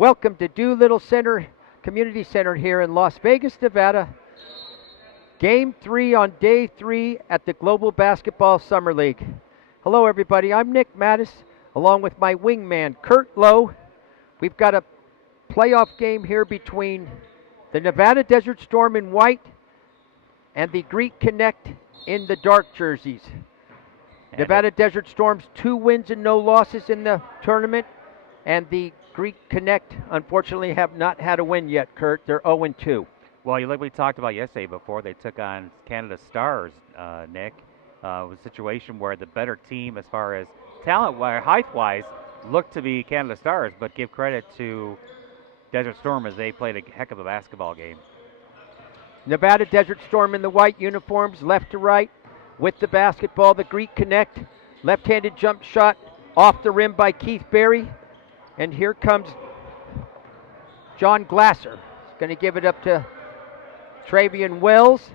Welcome to Doolittle Center, Community Center here in Las Vegas, Nevada. Game 3 on day 3 at the Global Basketball Summer League. Hello everybody, I'm Nick Mattis, along with my wingman, Kurt Lowe. We've got a playoff game here between the Nevada Desert Storm in white and the Greek Connect in the dark jerseys. Nevada Desert Storm's 2 wins and no losses in the tournament, and the Greek Connect, unfortunately, have not had a win yet, Kurt. They're 0-2. Well, like we talked about yesterday before they took on Canada Stars, Nick. It was a situation where the better team as far as talent-wise, height-wise, looked to be Canada Stars, but give credit to Desert Storm as they played a heck of a basketball game. Nevada Desert Storm in the white uniforms, left to right, with the basketball. The Greek Connect, left-handed jump shot off the rim by Keith Berry. And here comes John Glasser. He's going to give it up to Travian Wells.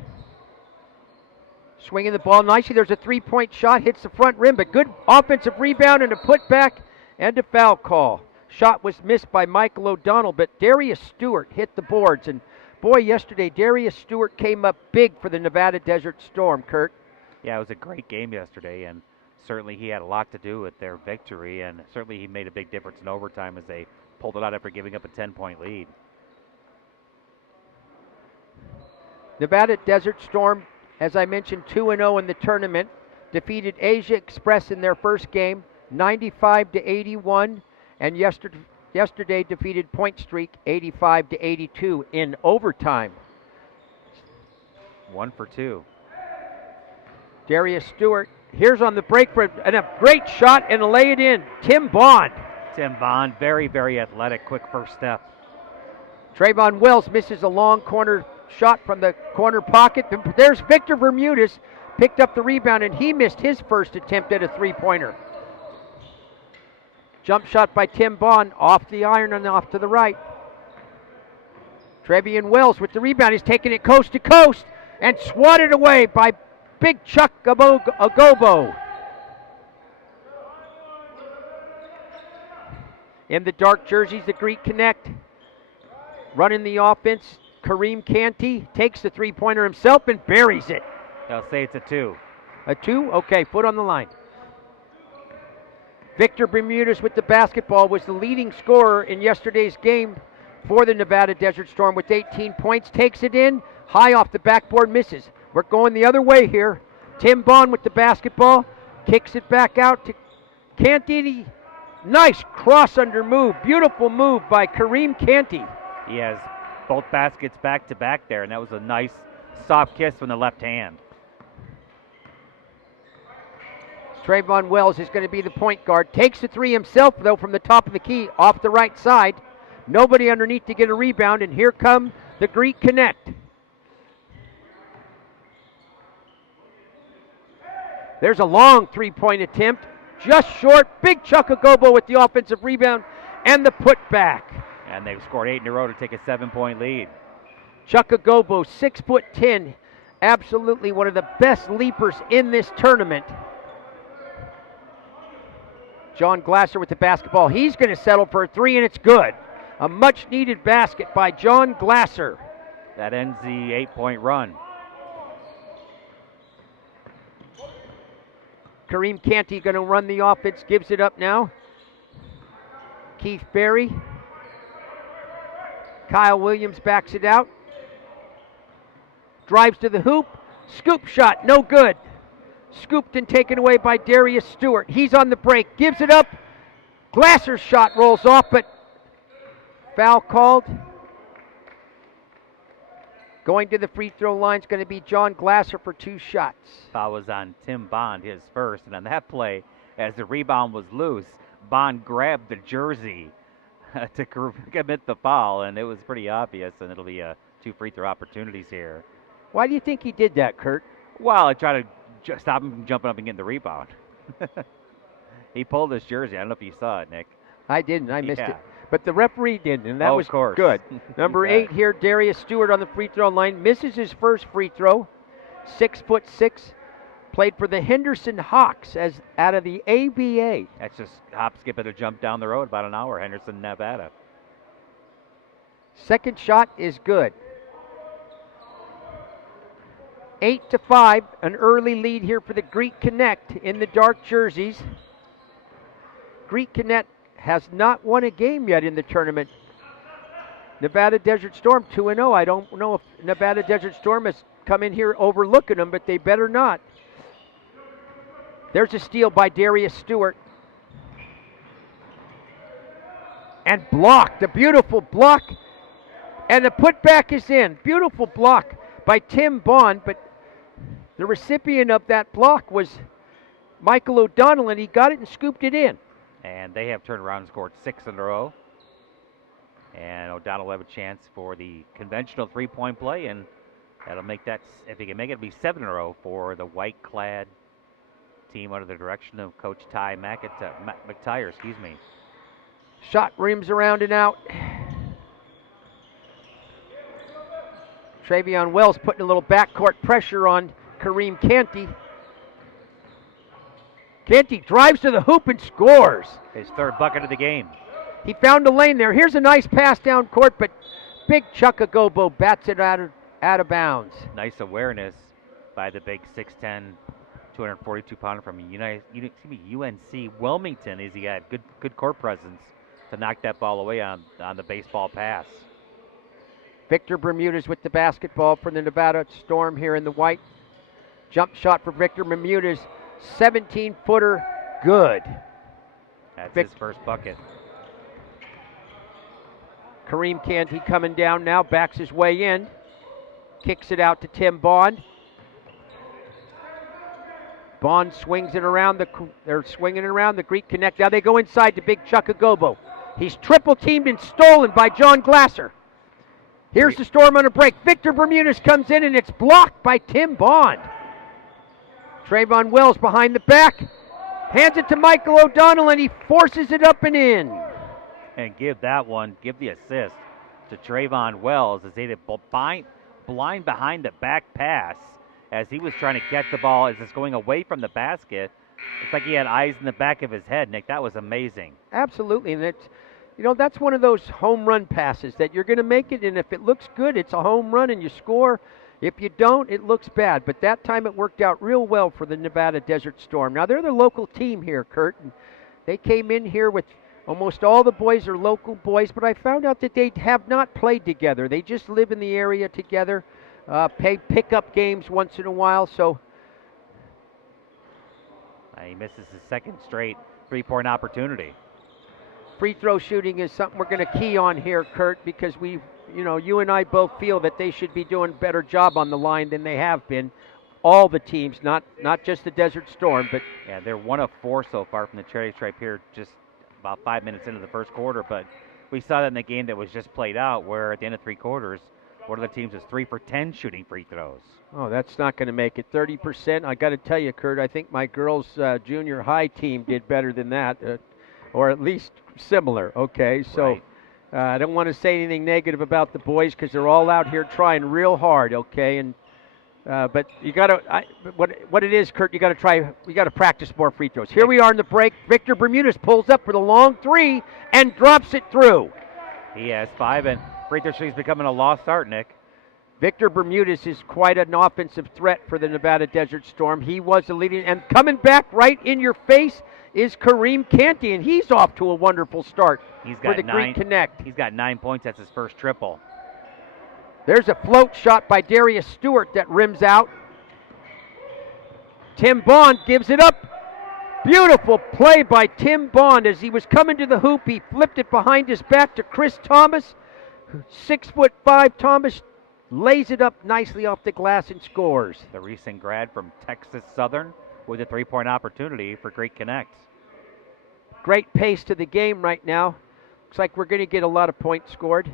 Swinging the ball nicely. There's a three-point shot, hits the front rim, but good offensive rebound and a putback and a foul call. Shot was missed by Michael O'Donnell, but Darius Stewart hit the boards. And boy, yesterday, Darius Stewart came up big for the Nevada Desert Storm, Kurt. Yeah, it was a great game yesterday, and certainly he had a lot to do with their victory, and certainly he made a big difference in overtime as they pulled it out after giving up a 10-point lead. Nevada Desert Storm, as I mentioned, 2-0 in the tournament. Defeated Asia Express in their first game, 95-81, and yesterday defeated Point Streak 85-82 in overtime. 1 for 2. Darius Stewart, here's on the break for and a great shot and a lay it in. Tim Bond. Tim Bond, very, very athletic, quick first step. Trayvon Wells misses a long corner shot from the corner pocket. There's Victor Bermudez, picked up the rebound, and he missed his first attempt at a three-pointer. Jump shot by Tim Bond, off the iron and off to the right. Travian Wells with the rebound. He's taking it coast to coast and swatted away by Big Chuck Agobo. In the dark jerseys, the Greek Connect. Running the offense, Kareem Canty takes the three-pointer himself and buries it. They'll say it's a 2. A 2? Okay, foot on the line. Victor Bermudez with the basketball was the leading scorer in yesterday's game for the Nevada Desert Storm with 18 points. Takes it in, high off the backboard, misses. We're going the other way here. Tim Bond with the basketball, kicks it back out to Canty. Nice cross-under move, beautiful move by Kareem Canty. He has both baskets back-to-back there, and that was a nice soft kiss from the left hand. Trayvon Wells is going to be the point guard. Takes the three himself, though, from the top of the key, off the right side. Nobody underneath to get a rebound, and here come the Greek Connect. There's a long three-point attempt, just short. Big Chuck Agobo with the offensive rebound and the putback. And they've scored 8 in a row to take a 7-point lead. Chuck Agobo, 6'10", absolutely one of the best leapers in this tournament. John Glasser with the basketball. He's going to settle for a 3, and it's good. A much-needed basket by John Glasser. That ends the 8-point run. Kareem Canty going to run the offense, gives it up now. Keith Berry. Kyle Williams backs it out. Drives to the hoop. Scoop shot, no good. Scooped and taken away by Darius Stewart. He's on the break, gives it up. Glasser's shot rolls off, but foul called. Going to the free throw line is going to be John Glasser for 2 shots. Foul was on Tim Bond, his first. And on that play, as the rebound was loose, Bond grabbed the jersey to commit the foul, and it was pretty obvious, and it'll be 2 free throw opportunities here. Why do you think he did that, Kurt? Well, I tried to stop him from jumping up and getting the rebound. He pulled his jersey. I don't know if you saw it, Nick. I didn't. I missed it. But the referee didn't, and that was of course. Good. Number 8 here, Darius Stewart on the free throw line. Misses his first free throw. 6'6", played for the Henderson Hawks as out of the ABA. That's just hop, skip, and a jump down the road about an hour, Henderson, Nevada. Second shot is good. 8-5, an early lead here for the Greek Connect in the dark jerseys. Greek Connect has not won a game yet in the tournament. Nevada Desert Storm 2-0. I don't know if Nevada Desert Storm has come in here overlooking them, but they better not. There's a steal by Darius Stewart. And blocked, a beautiful block. And the putback is in. Beautiful block by Tim Bond, but the recipient of that block was Michael O'Donnell, and he got it and scooped it in. And they have turned around and scored 6 in a row. And O'Donnell will have a chance for the conventional three-point play, and that'll make that, if he can make it, be 7 in a row for the white-clad team under the direction of Coach Ty McTire. Shot rims around and out. Travion Wells putting a little backcourt pressure on Kareem Canty. Canty drives to the hoop and scores. His third bucket of the game. He found a lane there. Here's a nice pass down court, but big Chuck Agobo bats it out of bounds. Nice awareness by the big 6'10", 242-pounder from UNC Wilmington. He had good court presence to knock that ball away on the baseball pass. Victor Bermudez with the basketball for the Nevada Storm here in the white. Jump shot for Victor Bermudez, 17-footer, good. That's his first bucket. Kareem Canty coming down now, backs his way in, kicks it out to Tim Bond. Bond swings it around. They're swinging it around the Greek Connect. Now they go inside to big Chuck Agobo. He's triple teamed and stolen by John Glasser. Here's the Storm on a break. Victor Bermudez comes in and it's blocked by Tim Bond. Trayvon Wells behind the back, hands it to Michael O'Donnell, and he forces it up and in. And give the assist to Trayvon Wells as they did blind behind the back pass as he was trying to get the ball as it's going away from the basket. It's like he had eyes in the back of his head, Nick. That was amazing. Absolutely, and it's, that's one of those home run passes that you're going to make it, and if it looks good, it's a home run and you score. If you don't, it looks bad. But that time it worked out real well for the Nevada Desert Storm. Now, they're the local team here, Kurt, and they came in here with almost all the boys are local boys, but I found out that they have not played together. They just live in the area together, pick up games once in a while. So he misses his second straight three-point opportunity. Free throw shooting is something we're going to key on here, Kurt, because you and I both feel that they should be doing a better job on the line than they have been. All the teams, not just the Desert Storm, but yeah, they're 1 of 4 so far from the charity stripe here, just about 5 minutes into the first quarter. But we saw that in the game that was just played out, where at the end of 3 quarters, one of the teams is 3 for 10 shooting free throws. Oh, that's not going to make it. 30%. I got to tell you, Kurt, I think my girls' junior high team did better than that, or at least similar. Okay, so right. I don't want to say anything negative about the boys because they're all out here trying real hard. Okay, and but you got to what it is, Kurt. You got to try. You got to practice more free throws. Here we are in the break. Victor Bermudez pulls up for the long 3 and drops it through. He has 5, and free throw shooting is becoming a lost art, Nick. Victor Bermudez is quite an offensive threat for the Nevada Desert Storm. He was the leading, and coming back right in your face is Kareem Canty, and he's off to a wonderful start for the Greek Connect. He's got 9 points. That's his first triple. There's a float shot by Darius Stewart that rims out. Tim Bond gives it up. Beautiful play by Tim Bond. As he was coming to the hoop, he flipped it behind his back to Chris Thomas. 6'5" Thomas lays it up nicely off the glass and scores. The recent grad from Texas Southern with a 3-point opportunity for Greek Connect. Great pace to the game right now. Looks like we're going to get a lot of points scored.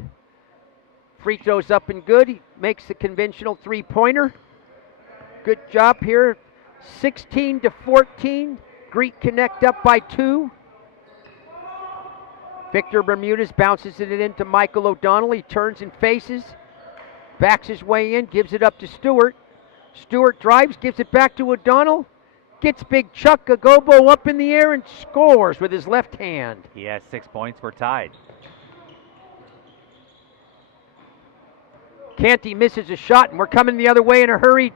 Free throws up and good. He makes the conventional 3-pointer. Good job here. 16-14. Greek Connect up by 2. Victor Bermudez bounces it into Michael O'Donnell. He turns and faces. Backs his way in. Gives it up to Stewart. Stewart drives. Gives it back to O'Donnell. Gets big Chuck Agobo up in the air and scores with his left hand. He has 6 points. We're tied. Canty misses a shot, and we're coming the other way in a hurry.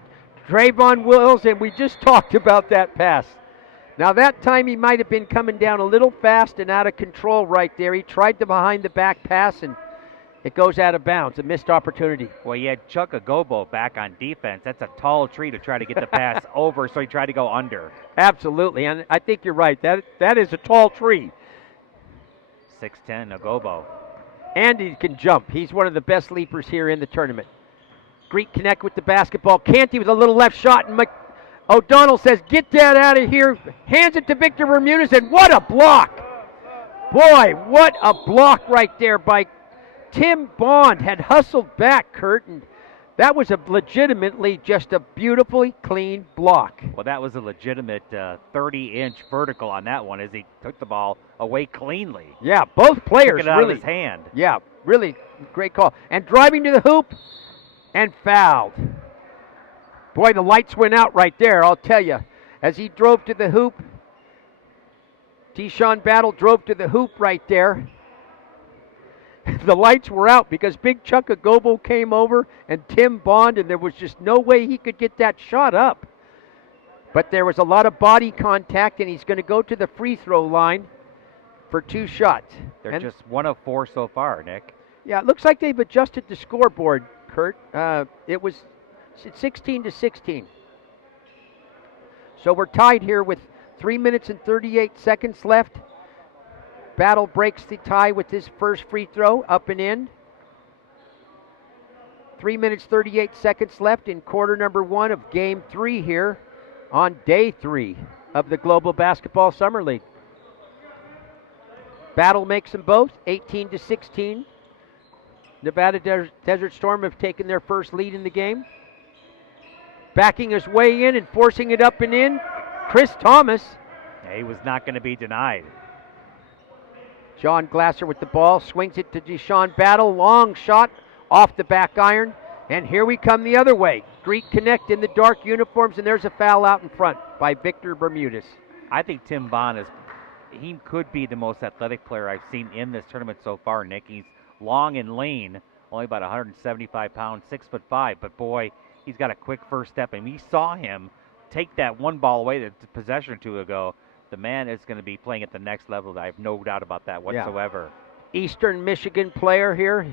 Trayvon Wills, and we just talked about that pass. Now that time he might have been coming down a little fast and out of control right there. He tried the behind-the-back pass, and it goes out of bounds, a missed opportunity. Well, you had Chuck Agobo back on defense. That's a tall tree to try to get the pass over, so he tried to go under. Absolutely, and I think you're right. That is a tall tree. 6'10", Agobo. And he can jump. He's one of the best leapers here in the tournament. Greek Connect with the basketball. Canty with a little left shot, and O'Donnell says, get that out of here. Hands it to Victor Bermudez, and what a block. Boy, what a block right there by Tim Bond. Had hustled back, Kurt, and that was legitimately just a beautifully clean block. Well, that was a legitimate 30-inch vertical on that one as he took the ball away cleanly. Yeah, both players took it out really. of his hand. Yeah, really great call. And driving to the hoop and fouled. Boy, the lights went out right there, I'll tell you. As he drove to the hoop, Deshaun Battle drove to the hoop right there. The lights were out because Big Chuck Agobo came over and Tim Bond, and there was just no way he could get that shot up. But there was a lot of body contact, and he's going to go to the free throw line for 2 shots. They're just 1 of 4 so far, Nick. Yeah, it looks like they've adjusted the scoreboard, Kurt. It was 16-16. So we're tied here with 3 minutes and 38 seconds left. Battle breaks the tie with his first free throw, up and in. 3 minutes, 38 seconds left in quarter number 1 of game 3 here on day 3 of the Global Basketball Summer League. Battle makes them both, 18-16. Nevada Desert Storm have taken their first lead in the game. Backing his way in and forcing it up and in, Chris Thomas. Yeah, he was not going to be denied. John Glasser with the ball, swings it to Deshaun Battle, long shot off the back iron, and here we come the other way. Greek Connect in the dark uniforms, and there's a foul out in front by Victor Bermudez. I think Tim Bond he could be the most athletic player I've seen in this tournament so far, Nick. He's long and lean, only about 175 pounds, 6'5", but boy, he's got a quick first step, and we saw him take that one ball away, the possession or two ago. The man is going to be playing at the next level. I have no doubt about that whatsoever. Yeah. Eastern Michigan player here.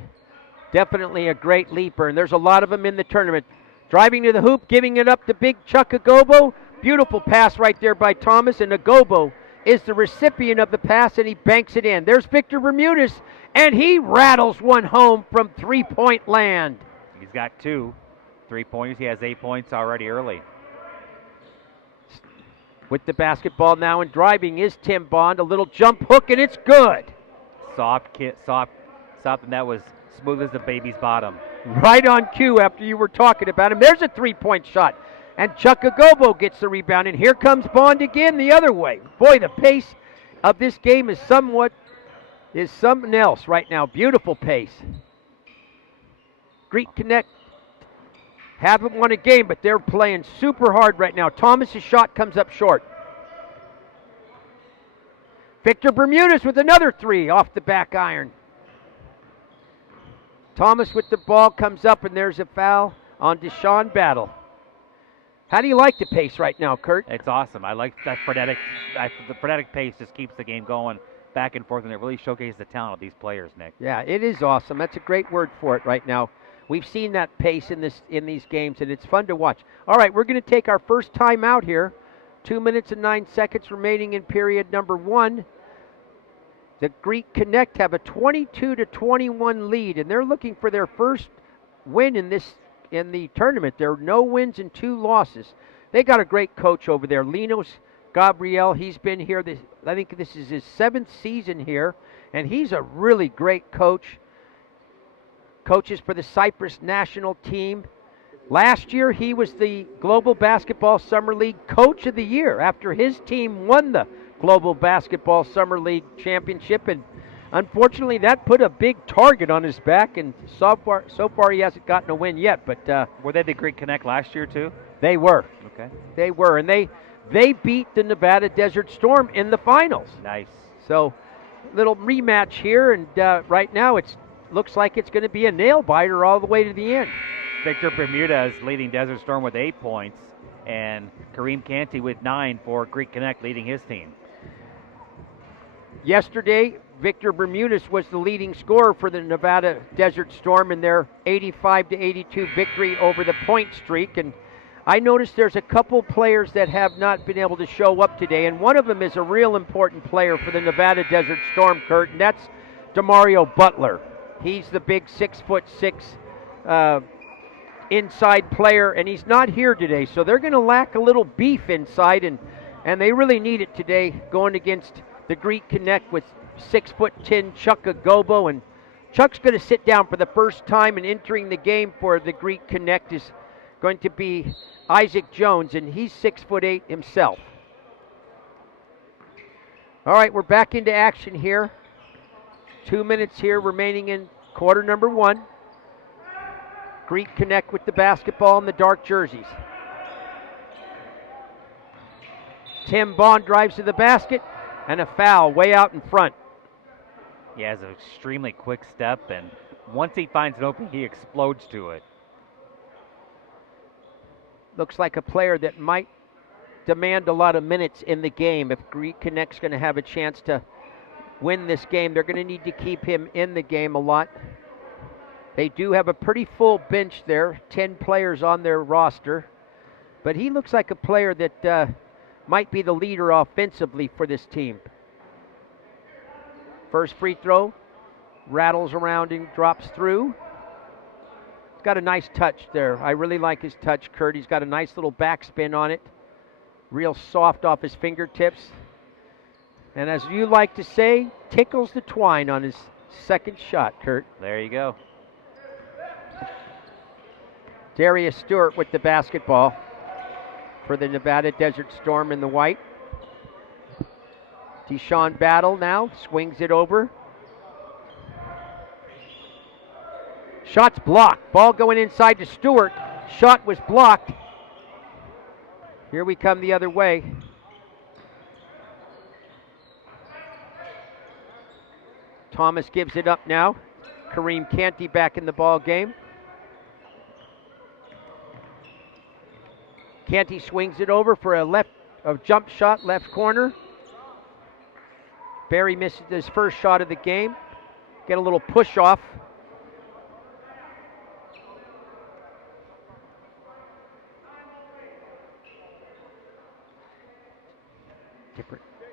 Definitely a great leaper, and there's a lot of them in the tournament. Driving to the hoop, giving it up to Big Chuck Agobo. Beautiful pass right there by Thomas, and Agobo is the recipient of the pass, and he banks it in. There's Victor Bermudez, and he rattles one home from three-point land. He's got 2 3-pointers. He has 8 points already early. With the basketball now and driving is Tim Bond. A little jump hook, and it's good. Soft, and that was smooth as the baby's bottom. Right on cue after you were talking about him. There's a 3-point shot. And Chuck Agobo gets the rebound, and here comes Bond again the other way. Boy, the pace of this game is something else right now. Beautiful pace. Greek Connect haven't won a game, but they're playing super hard right now. Thomas's shot comes up short. Victor Bermudez with another 3 off the back iron. Thomas with the ball comes up, and there's a foul on Deshaun Battle. How do you like the pace right now, Kurt? It's awesome. I like that frenetic. The frenetic pace just keeps the game going back and forth, and it really showcases the talent of these players, Nick. Yeah, it is awesome. That's a great word for it right now. We've seen that pace in these games, and it's fun to watch. All right, we're going to take our first time out here. 2 minutes and 9 seconds remaining in period number 1. The Greek Connect have a 22-21 lead, and they're looking for their first win in the tournament. There are no wins and 2 losses. They got a great coach over there, Linos Gabriel. He's been here. I think this is his 7th season here, and he's a really great coach. Coaches for the Cyprus national team. Last year, he was the Global Basketball Summer League Coach of the Year after his team won the Global Basketball Summer League Championship, and unfortunately, that put a big target on his back, and so far he hasn't gotten a win yet. But were they the Greek Connect last year too? They were. Okay. They were, and they beat the Nevada Desert Storm in the finals. Nice. So, little rematch here, and right now it's looks like it's going to be a nail biter all the way to the end. Victor Bermuda is leading Desert Storm with 8 points, and Kareem Canty with 9 for Greek Connect leading his team. Yesterday, Victor Bermudez was the leading scorer for the Nevada Desert Storm in their 85-82 victory over the Point Streak. And I noticed there's a couple players that have not been able to show up today, and one of them is a real important player for the Nevada Desert Storm, Kurt, and that's Demario Butler. He's the big 6'6" inside player, and he's not here today, so they're going to lack a little beef inside, and they really need it today going against the Greek Connect with 6'10" Chuck Agobo. And Chuck's going to sit down for the first time, and entering the game for the Greek Connect is going to be Isaac Jones, and he's 6'8" himself. All right, we're back into action here. 2 minutes here remaining in quarter number 1. Greek Connect with the basketball in the dark jerseys. Tim Bond drives to the basket, and a foul way out in front. He has an extremely quick step, and once he finds an opening, he explodes to it. Looks like a player that might demand a lot of minutes in the game. If Greek Connect's going to have a chance to win this game, they're going to need to keep him in the game a lot. They do have a pretty full bench there, 10 players on their roster. But he looks like a player that might be the leader offensively for this team. First free throw, rattles around and drops through. He's got a nice touch there. I really like his touch, Kurt. He's got a nice little backspin on it. Real soft off his fingertips. And as you like to say, tickles the twine on his second shot, Kurt. There you go. Darius Stewart with the basketball for the Nevada Desert Storm in the white. Deshaun Battle now swings it over. Shot's blocked. Ball going inside to Stewart. Shot was blocked. Here we come the other way. Thomas gives it up now. Kareem Canty back in the ball game. Canty swings it over for a jump shot, left corner. Barry misses his first shot of the game. Get a little push off.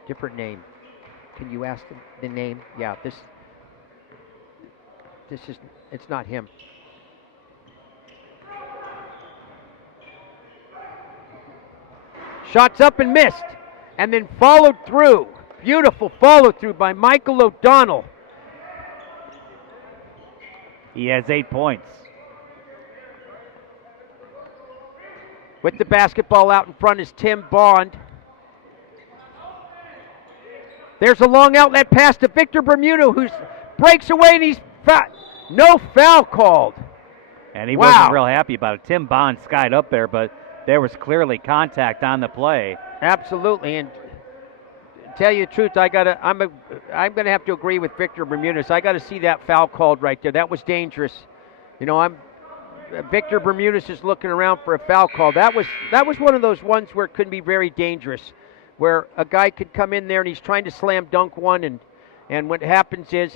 Different name. Can you ask them the name? Yeah, this is, it's not him. Shots up and missed, and then followed through. Beautiful follow through by Michael O'Donnell. He has 8 points. With the basketball out in front is Tim Bond. There's a long outlet pass to Victor Bermuda, who breaks away, and he's no foul called. And he wasn't real happy about it. Tim Bond skied up there, but there was clearly contact on the play. Absolutely, and to tell you the truth, I'm gonna have to agree with Victor Bermudez. I got to see that foul called right there. That was dangerous. You know, Victor Bermudez is looking around for a foul call. That was one of those ones where it could be very dangerous, where a guy could come in there and he's trying to slam dunk one, and what happens is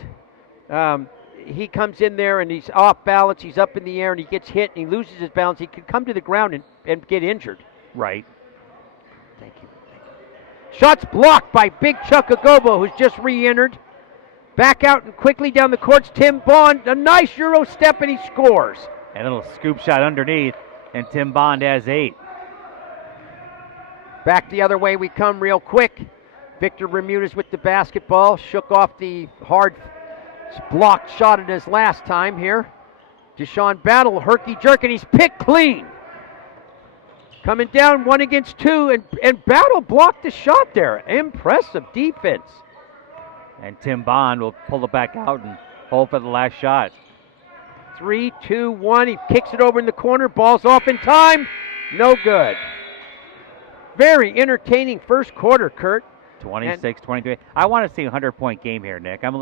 he comes in there and he's off balance, he's up in the air, and he gets hit and he loses his balance. He could come to the ground and get injured. Right. Thank you. Shots blocked by Big Chuck Agobo, who's just re-entered. Back out and quickly down the courts, Tim Bond, a nice Euro step, and he scores. And a little scoop shot underneath, and Tim Bond has 8. Back the other way we come real quick. Victor Bermudez with the basketball. Shook off the hard blocked shot at his last time here. Deshaun Battle, herky jerk, and he's picked clean. Coming down 1 against 2, and Battle blocked the shot there. Impressive defense. And Tim Bond will pull it back out and hold for the last shot. 3, 2, 1. He kicks it over in the corner. Ball's off in time. No good. Very entertaining first quarter, Kurt. 26-23. I want to see a 100-point game here, Nick. I'm a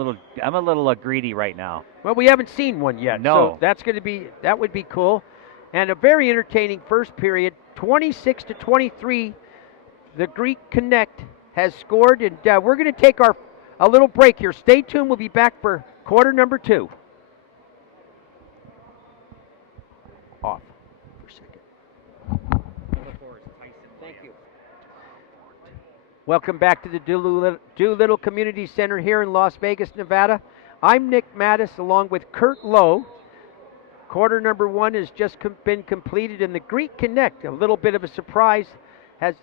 little greedy right now. Well, we haven't seen one yet. No. So that would be cool. And a very entertaining first period, 26-23. The Greek Connect has scored, and we're going to take a little break here. Stay tuned. We'll be back for quarter number 2. Off for a second. Thank you. Welcome back to the Doolittle Community Center here in Las Vegas, Nevada. I'm Nick Mattis along with Kurt Lowe. Quarter number 1 has just been completed, and the Greek Connect, a little bit of a surprise,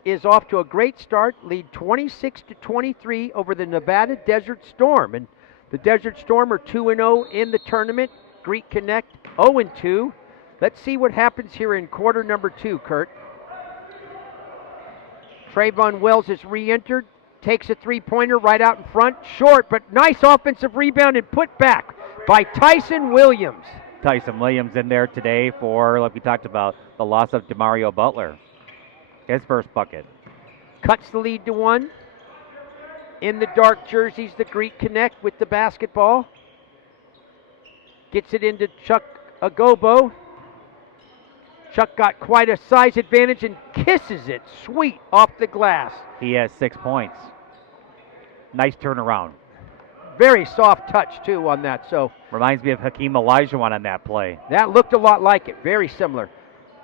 is off to a great start, lead 26-23 over the Nevada Desert Storm. And the Desert Storm are 2-0 in the tournament. Greek Connect 0-2. Let's see what happens here in quarter number 2, Kurt. Trayvon Wells is re-entered, takes a three-pointer right out in front, short, but nice offensive rebound and put back by Tyson Williams. Tyson Williams in there today for, like we talked about, the loss of DeMario Butler. His first bucket. Cuts the lead to 1. In the dark jerseys, the Greek Connect with the basketball. Gets it into Chuck Agobo. Chuck got quite a size advantage and kisses it sweet off the glass. He has 6 points. Nice turnaround. Very soft touch, too, on that. So reminds me of Hakeem Olajuwon on that play. That looked a lot like it. Very similar.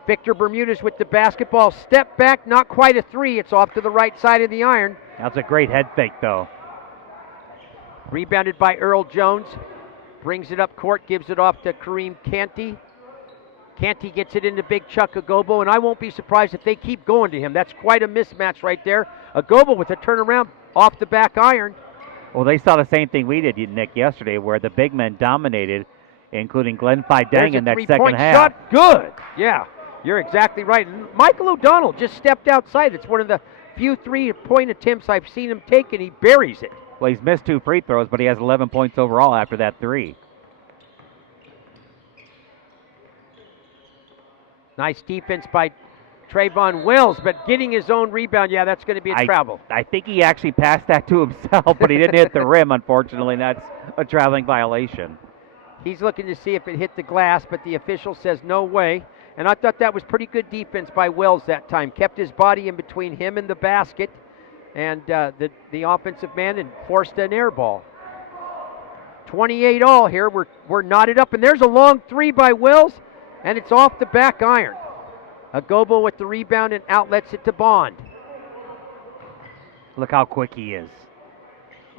Victor Bermudez with the basketball. Step back, not quite a 3. It's off to the right side of the iron. That's a great head fake, though. Rebounded by Earl Jones. Brings it up court, gives it off to Kareem Canty. Canty gets it into Big Chuck Agobo, and I won't be surprised if they keep going to him. That's quite a mismatch right there. Agobo with a turnaround off the back iron. Well, they saw the same thing we did, Nick, yesterday, where the big men dominated, including Glenn Fideng in that second half. Shot, good. Yeah, you're exactly right. And Michael O'Donnell just stepped outside. It's one of the few three-point attempts I've seen him take, and he buries it. Well, he's missed 2 free throws, but he has 11 points overall after that 3. Nice defense by Trayvon Wells, but getting his own rebound, yeah, that's going to be a travel. I think he actually passed that to himself, but he didn't hit the rim, unfortunately, and that's a traveling violation. He's looking to see if it hit the glass, but the official says no way. And I thought that was pretty good defense by Wells that time. Kept his body in between him and the basket and the offensive man and forced an air ball. 28 all here. We're knotted up, and there's a long 3 by Wells, and it's off the back iron. Agobo with the rebound and outlets it to Bond. Look how quick he is.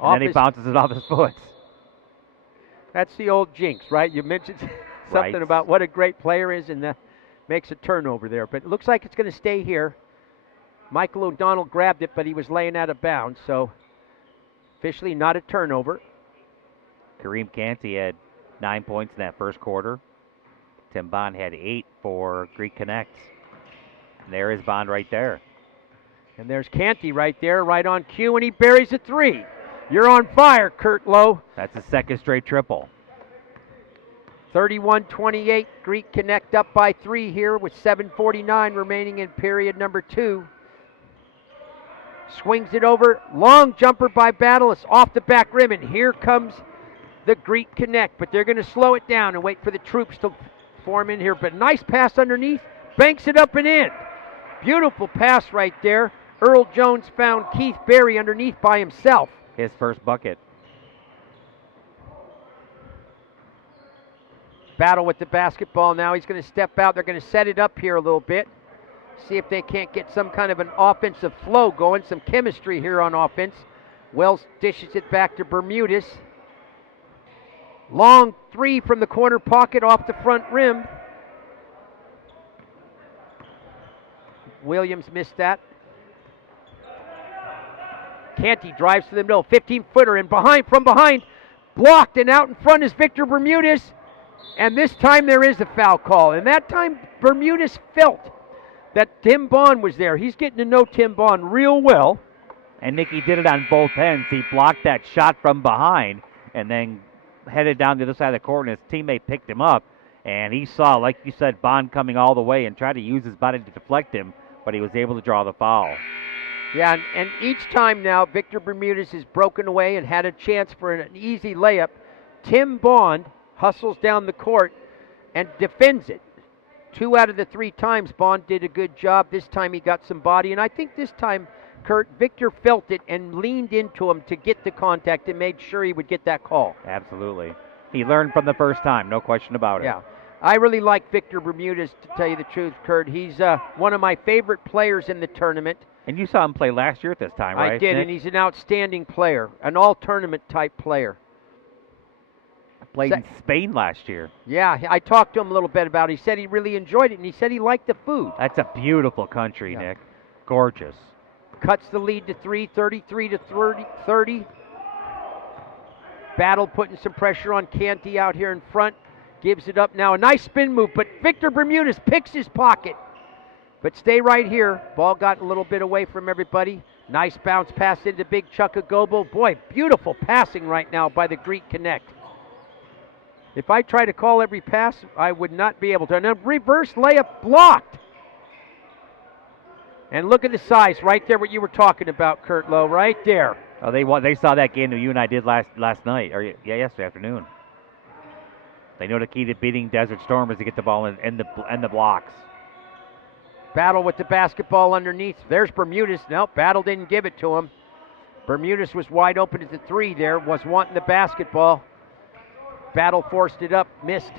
And then he bounces it off his foot. That's the old jinx, right? You mentioned something about what a great player is and makes a turnover there. But it looks like it's going to stay here. Michael O'Donnell grabbed it, but he was laying out of bounds. So officially not a turnover. Kareem Canty had 9 points in that first quarter. Tim Bond had 8 for Greek Connect. And there is Bond right there. And there's Canty right there, right on cue, and he buries a 3. You're on fire, Kurt Lowe. That's his second straight triple. 31-28, Greek Connect up by 3 here with 7:49 remaining in period number 2. Swings it over, long jumper by Battle. It's off the back rim, and here comes the Greek Connect. But they're going to slow it down and wait for the troops to form in here. But nice pass underneath, banks it up and in. Beautiful pass right there. Earl Jones found Keith Berry underneath by himself. His first bucket. Battle with the basketball now. He's going to step out. They're going to set it up here a little bit. See if they can't get some kind of an offensive flow going, some chemistry here on offense. Wells dishes it back to Bermudez. Long 3 from the corner pocket off the front rim. Williams missed that. Canty drives to the middle, 15-footer, and from behind, blocked, and out in front is Victor Bermudez. And this time there is a foul call. And that time Bermudez felt that Tim Bond was there. He's getting to know Tim Bond real well. And Nicky did it on both ends. He blocked that shot from behind and then headed down the other side of the court, and his teammate picked him up. And he saw, like you said, Bond coming all the way and tried to use his body to deflect him, but he was able to draw the foul. Yeah, and each time now, Victor Bermudez has broken away and had a chance for an easy layup. Tim Bond hustles down the court and defends it. 2 out of the 3 times, Bond did a good job. This time he got some body, and I think this time, Kurt, Victor felt it and leaned into him to get the contact and made sure he would get that call. Absolutely. He learned from the first time, no question about it. Yeah. I really like Victor Bermudez, to tell you the truth, Kurt. He's one of my favorite players in the tournament. And you saw him play last year at this time, right? I did, Nick? and he's an outstanding player, an all-tournament type player. Played in Spain last year. Yeah, I talked to him a little bit about it. He said he really enjoyed it, and he said he liked the food. That's a beautiful country, Yeah. Nick. Gorgeous. Cuts the lead to 3, 33 to 30. Battle putting some pressure on Canty out here in front. Gives it up now. A nice spin move, but Victor Bermudez picks his pocket. But stay right here. Ball got a little bit away from everybody. Nice bounce pass into Big Chuka Gobo. Boy, beautiful passing right now by the Greek Connect. If I try to call every pass, I would not be able to. And a reverse layup blocked. And look at the size right there, what you were talking about, Kurt Lowe, right there. Oh, they saw that game that you and I did last night, or yesterday afternoon. They know the key to beating Desert Storm is to get the ball in the blocks. Battle with the basketball underneath. There's Bermudez. Nope, Battle didn't give it to him. Bermudez was wide open at the 3 there, was wanting the basketball. Battle forced it up, missed.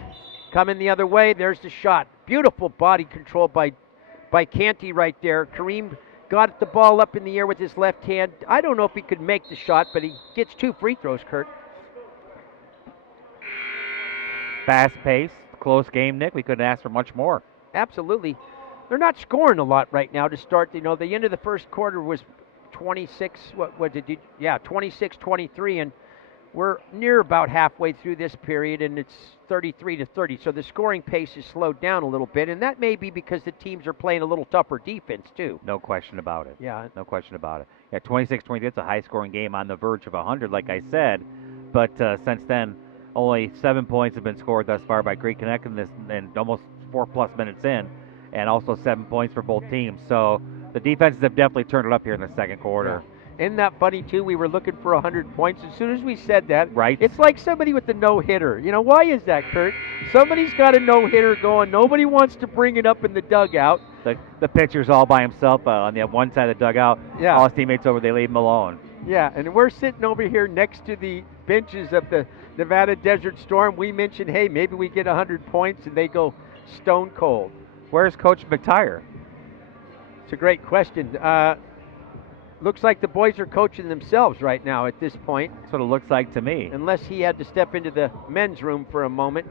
Coming the other way, there's the shot. Beautiful body control by Canty right there. Kareem got the ball up in the air with his left hand. I don't know if he could make the shot, but he gets 2 free throws, Kurt. Fast pace, close game, Nick. We couldn't ask for much more. Absolutely. They're not scoring a lot right now to start. You know, the end of the first quarter was 26, 26-23, and we're near about halfway through this period, and it's 33 to 30. So the scoring pace has slowed down a little bit, and that may be because the teams are playing a little tougher defense too. No question about it. Yeah. No question about it. Yeah, 26-23, it's a high-scoring game on the verge of 100, like I said. But since then, only 7 points have been scored thus far by Greek Connect and almost 4+ minutes in, and also 7 points for both teams. So the defenses have definitely turned it up here in the second quarter. Yeah. Isn't that funny, too? We were looking for 100 points. As soon as we said that, right? It's like somebody with a no-hitter. You know, why is that, Kurt? Somebody's got a no-hitter going. Nobody wants to bring it up in the dugout. The pitcher's all by himself on the one side of the dugout. Yeah. All his teammates over, they leave him alone. Yeah, and we're sitting over here next to the benches of the Nevada Desert Storm. We mentioned, hey, maybe we get 100 points, and they go stone cold. Where's Coach McTire? It's a great question. Looks like the boys are coaching themselves right now at this point. That's what it looks like to me. Unless he had to step into the men's room for a moment.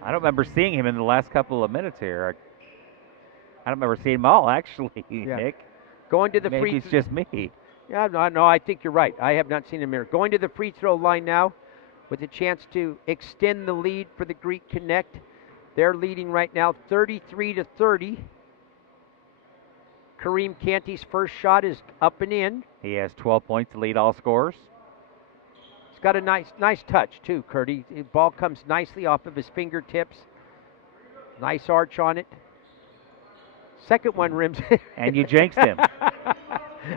I don't remember seeing him in the last couple of minutes here. I don't remember seeing him all, actually, Yeah. Nick. Going to the Maybe free it's just me. Yeah, no, I think you're right. I have not seen him here. Going to the free throw line now with a chance to extend the lead for the Greek Connect. They're leading right now 33 to 30. Kareem Canty's first shot is up and in. He has 12 points to lead all scorers. He's got a nice touch too, Kurt. The ball comes nicely off of his fingertips. Nice arch on it. Second one rims. And you jinxed him.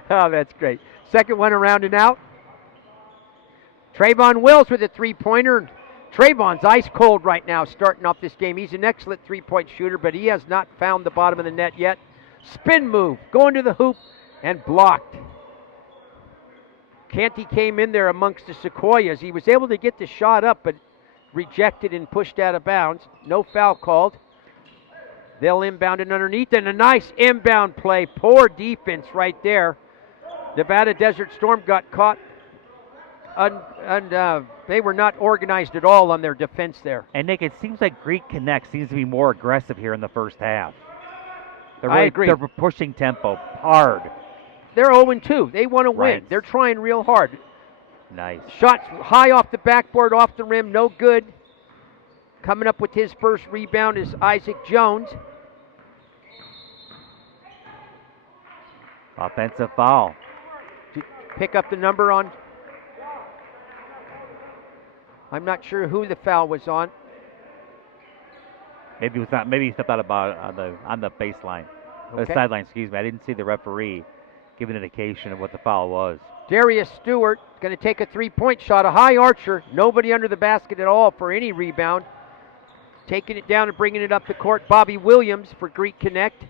Oh, that's great. Second one around and out. Trayvon Wills with a three-pointer. Trayvon's ice cold right now starting off this game. He's an excellent three-point shooter, but he has not found the bottom of the net yet. Spin move, going to the hoop, and blocked. Canty came in there amongst the Sequoias. He was able to get the shot up, but rejected and pushed out of bounds. No foul called. They'll inbound it underneath, and a nice inbound play. Poor defense right there. Nevada Desert Storm got caught, and they were not organized at all on their defense there. And, Nick, it seems like Greek Connect seems to be more aggressive here in the first half. I agree. They're pushing tempo hard. They're 0-2. They want to win. Right. They're trying real hard. Nice. Shots high off the backboard, off the rim, no good. Coming up with his first rebound is Isaac Jones. Offensive foul. To pick up the number on. I'm not sure who the foul was on. Maybe it was not. Maybe he stepped out about on the baseline, Okay. the sideline. Excuse me. I didn't see the referee. give an indication of what the foul was. Darius Stewart going to take a three-point shot, a high archer. Nobody under the basket at all for any rebound. Taking it down and bringing it up the court, Bobby Williams for Greek Connect.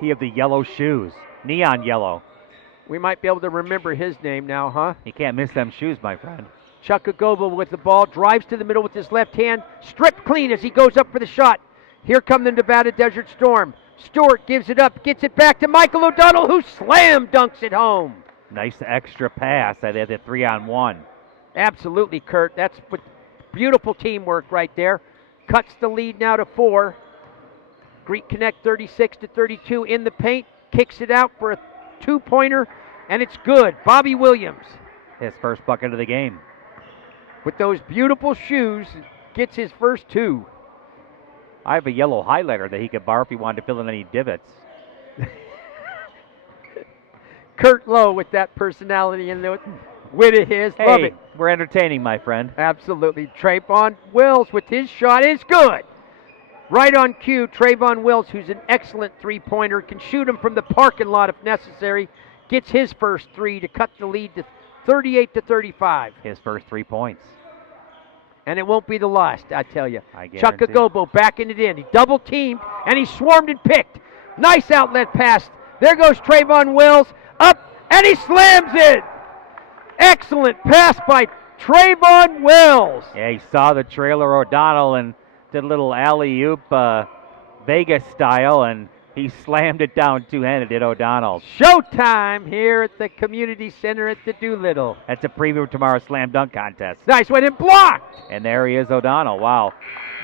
He had the yellow shoes, neon yellow. We might be able to remember his name now, huh? You can't miss them shoes, my friend. Chuck Agobo with the ball, drives to the middle with his left hand, stripped clean as he goes up for the shot. Here come the Nevada Desert Storm. Stewart gives it up, gets it back to Michael O'Donnell, who slam dunks it home. Nice extra pass. They had the 3-on-1. Absolutely, Kurt. That's what, beautiful teamwork right there. Cuts the lead now to 4. Greek Connect 36-32 in the paint. Kicks it out for a two-pointer, and it's good. Bobby Williams, His first bucket of the game. with those beautiful shoes, gets his first 2. I have a yellow highlighter that he could borrow if he wanted to fill in any divots. Kurt Lowe with that personality and the wit of his. Love Hey, it. we're entertaining, my friend. Absolutely. Trayvon Wills with his shot is good. Right on cue, Trayvon Wills, who's an excellent three-pointer, can shoot him from the parking lot if necessary. Gets his first 3 to cut the lead to 38-35. His first 3 points. And it won't be the last, I tell you. I Chuck guarantee. Agobo backing it in. He double-teamed, and he swarmed and picked. Nice outlet pass. There goes Trayvon Wills. Up, and he slams it. Excellent pass by Trayvon Wills. Yeah, he saw the trailer O'Donnell and did a little alley-oop Vegas style, and he slammed it down two-handed, did O'Donnell. Showtime here at the community center at the Doolittle. That's a preview of tomorrow's slam dunk contest. Nice one and blocked. And there he is, O'Donnell. Wow.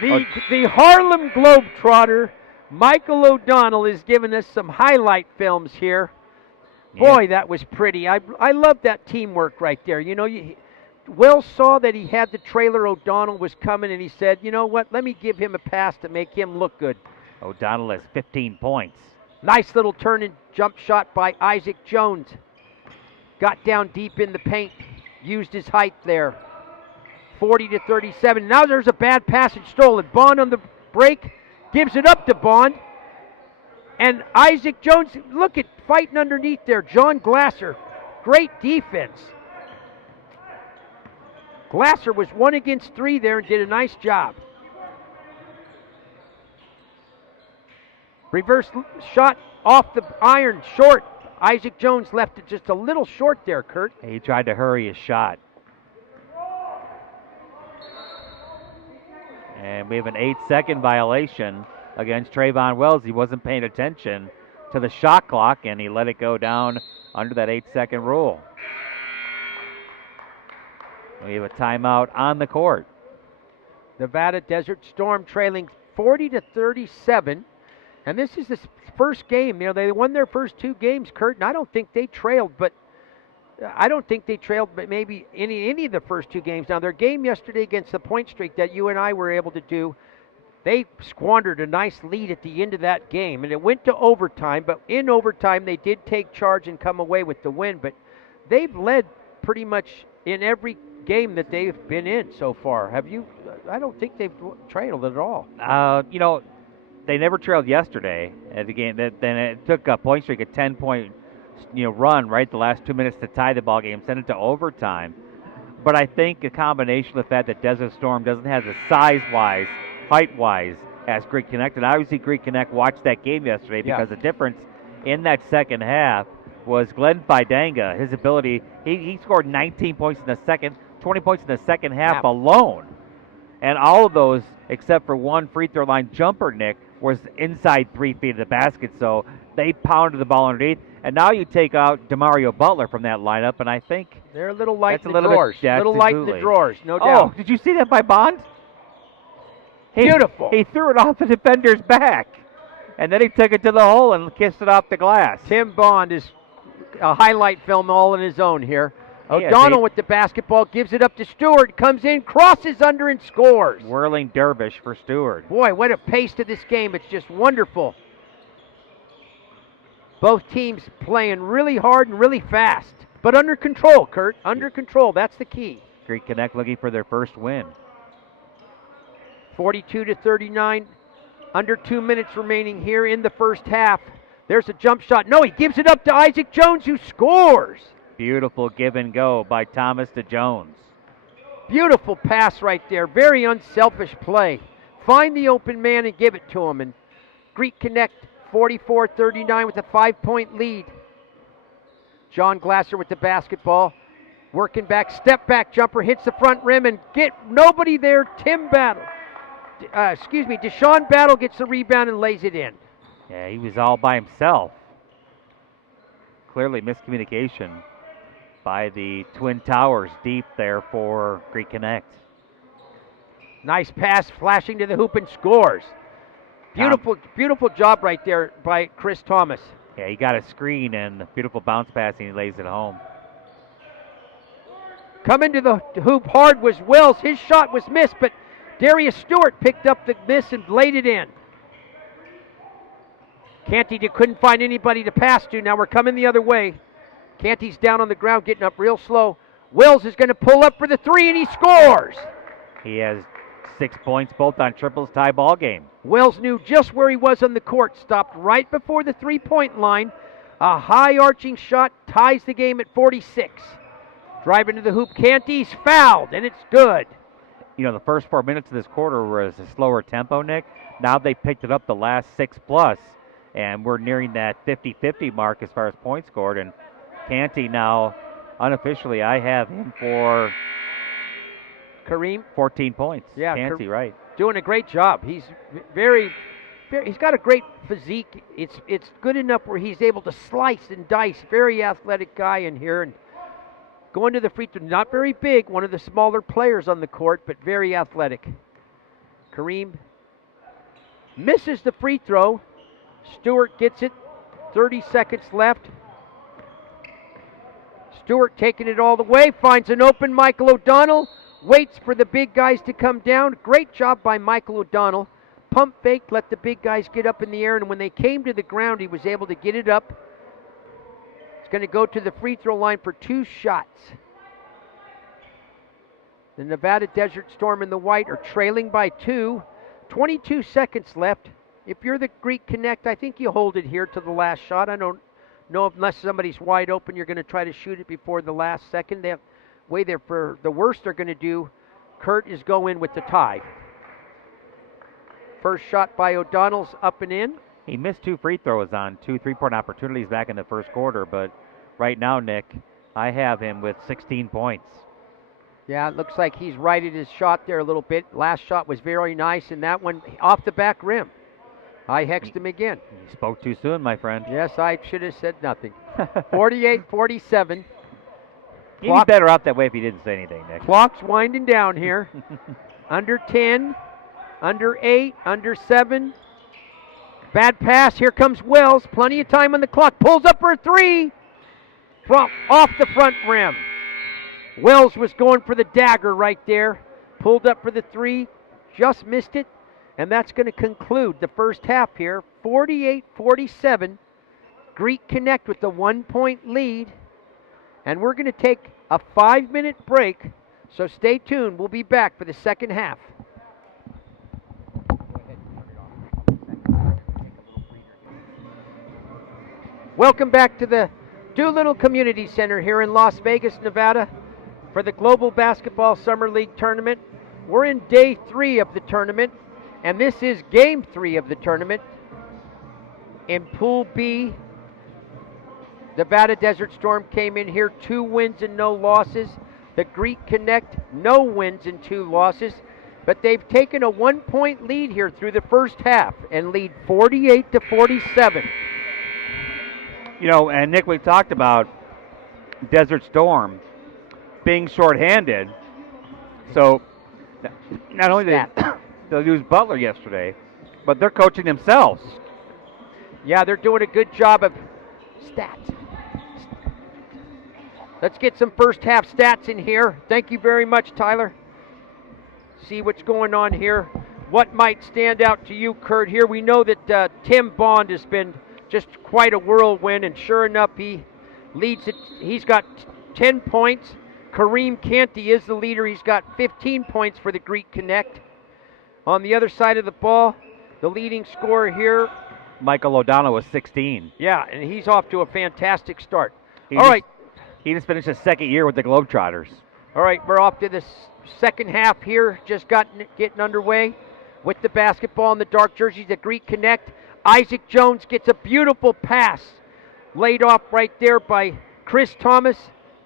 The Harlem Globetrotter, Michael O'Donnell, is giving us some highlight films here. Boy, that was pretty. I love that teamwork right there. You know, Will saw that he had the trailer. O'Donnell was coming, and he said, you know what, let me give him a pass to make him look good. O'Donnell has 15 points. Nice little turn and jump shot by Isaac Jones. Got down deep in the paint, used his height there. 40-37. Now there's a bad passage stolen. Bond on the break, gives it up to Bond. And Isaac Jones, look at fighting underneath there. John Glasser, great defense. Glasser was 1 against 3 there and did a nice job. Reverse shot off the iron, short. Isaac Jones left it just a little short there, Kurt. He tried to hurry his shot. And we have an 8-second violation against Trayvon Wells. He wasn't paying attention to the shot clock, and he let it go down under that 8-second rule. We have a timeout on the court. Nevada Desert Storm trailing 40-37. And this is the first game. You know, they won their first 2 games, Kurt, and I don't think they trailed, but maybe any of the first 2 games. Now, their game yesterday against the Point Streak that you and I were able to do, they squandered a nice lead at the end of that game, and it went to overtime, but in overtime they did take charge and come away with the win, but they've led pretty much in every game that they've been in so far. I don't think they've trailed at all. You know, they never trailed yesterday at the game. Then it took a Point Streak, a 10-point run right the last 2 minutes to tie the ball game, send it to overtime. But I think a combination of the fact that Desert Storm doesn't have the size-wise, height-wise as Greek Connect, and obviously Greek Connect watched that game yesterday because the difference in that second half was Glenn Fidanga. His ability, he scored 19 points in the second, 20 points in the second half alone. And all of those, except for one free throw line jumper, Nick, was inside 3 feet of the basket. So they pounded the ball underneath. And now you take out DeMario Butler from that lineup, and I think they're a little light in the little drawers. bit, Little light in the absolutely. drawers, no Oh, doubt. did you see that by Bond? Beautiful. He threw it off the defender's back, and then he took it to the hole and kissed it off the glass. Tim Bond is a highlight film all on his own here. Yeah, O'Donnell with the basketball, gives it up to Stewart, comes in, crosses under and scores. Whirling dervish for Stewart. Boy, what a pace to this game. It's just wonderful. Both teams playing really hard and really fast, but under control, Kurt. Under control, that's the key. Greek Connect looking for their first win. 42-39, under 2 minutes remaining here in the first half. There's a jump shot. No, he gives it up to Isaac Jones, who scores. Beautiful give and go by Thomas to Jones. Beautiful pass right there. Very unselfish play. Find the open man and give it to him. And Greek Connect 44-39 with a 5-point lead. John Glasser with the basketball. Working back, step back jumper, hits the front rim and get nobody there. Deshaun Battle gets the rebound and lays it in. Yeah, he was all by himself. Clearly miscommunication by the Twin Towers deep there for Greek Connect. Nice pass, flashing to the hoop and scores. Beautiful job right there by Chris Thomas. Yeah, he got a screen and beautiful bounce pass and he lays it home. Coming to the hoop hard was Wells. His shot was missed, but Darius Stewart picked up the miss and laid it in. Canty couldn't find anybody to pass to. Now we're coming the other way. Canty's down on the ground, getting up real slow. Wells is going to pull up for the three, and he scores. He has 6 points, both on triples, tie ball game. Wells knew just where he was on the court, stopped right before the three-point line. A high arching shot ties the game at 46. Driving to the hoop, Canty's fouled, and it's good. You know, the first 4 minutes of this quarter was a slower tempo, Nick. Now they picked it up the last 6+, and we're nearing that 50-50 mark as far as points scored. And Canty now, unofficially, I have him for Kareem 14 points. Yeah, Canty, right. Doing a great job. He's he's got a great physique. It's good enough where he's able to slice and dice. Very athletic guy in here, and going to the free throw. Not very big, one of the smaller players on the court, but very athletic. Kareem misses the free throw. Stewart gets it. 30 seconds left. Stewart taking it all the way, finds an open Michael O'Donnell, waits for the big guys to come down. Great job by Michael O'Donnell. Pump fake, let the big guys get up in the air, and when they came to the ground, he was able to get it up. He's going to go to the free throw line for 2 shots. The Nevada Desert Storm in the white are trailing by 2. 22 seconds left. If you're the Greek Connect, I think you hold it here to the last shot. I don't know, unless somebody's wide open, you're going to try to shoot it before the last second. The way they're, for the worst they're going to do, Kurt, is go in with the tie. First shot by O'Donnell's up and in. He missed 2 free throws on 2 3-point opportunities back in the first quarter, but right now, Nick, I have him with 16 points. Yeah, it looks like he's righted his shot there a little bit. Last shot was very nice, and that one off the back rim. I hexed him again. You spoke too soon, my friend. Yes, I should have said nothing. 48-47. He'd be better out that way if he didn't say anything, Nick. Clock's winding down here. Under 10, under 8, under 7. Bad pass. Here comes Wells. Plenty of time on the clock. Pulls up for a 3 from off the front rim. Wells was going for the dagger right there. Pulled up for the 3. Just missed it. And that's going to conclude the first half here. 48-47. Greek Connect with the 1-point lead. And we're going to take a 5-minute break. So stay tuned. We'll be back for the second half. Welcome back to the Doolittle Community Center here in Las Vegas, Nevada for the Global Basketball Summer League Tournament. We're in day 3 of the tournament, and this is game 3 of the tournament. In Pool B, Nevada Desert Storm came in here 2 wins and no losses. The Greek Connect, no wins and 2 losses. But they've taken a 1-point lead here through the first half and lead 48-47. You know, and Nick, we talked about Desert Storm being shorthanded. So not only did they lose Butler yesterday, but they're coaching themselves. Yeah, they're doing a good job of stats. Let's get some first half stats in here. Thank you very much, Tyler. See what's going on here. What might stand out to you, Kurt, here? We know that Tim Bond has been just quite a whirlwind, and sure enough, he leads it. He's got 10 points. Kareem Canty is the leader. He's got 15 points for the Greek Connect. On the other side of the ball, the leading scorer here Michael O'Donnell with 16. Yeah, and he's off to a fantastic start. He All just- right. He just finished his second year with the Globetrotters. All right, we're off to the second half here, just getting underway with the basketball in the dark jerseys, the Greek Connect. Isaac Jones gets a beautiful pass laid off right there by Chris Thomas.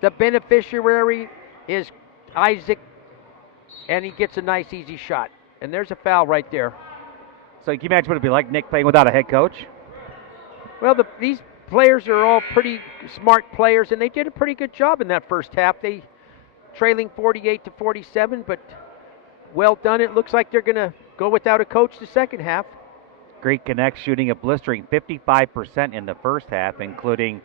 The beneficiary is Isaac, and he gets a nice, easy shot. And there's a foul right there. So can you imagine what it'd be like, Nick, playing without a head coach? Well, these players are all pretty smart players, and they did a pretty good job in that first half. They trailing 48-47, but well done. It looks like they're going to go without a coach the second half. Greek Connect shooting a blistering 55% in the first half, including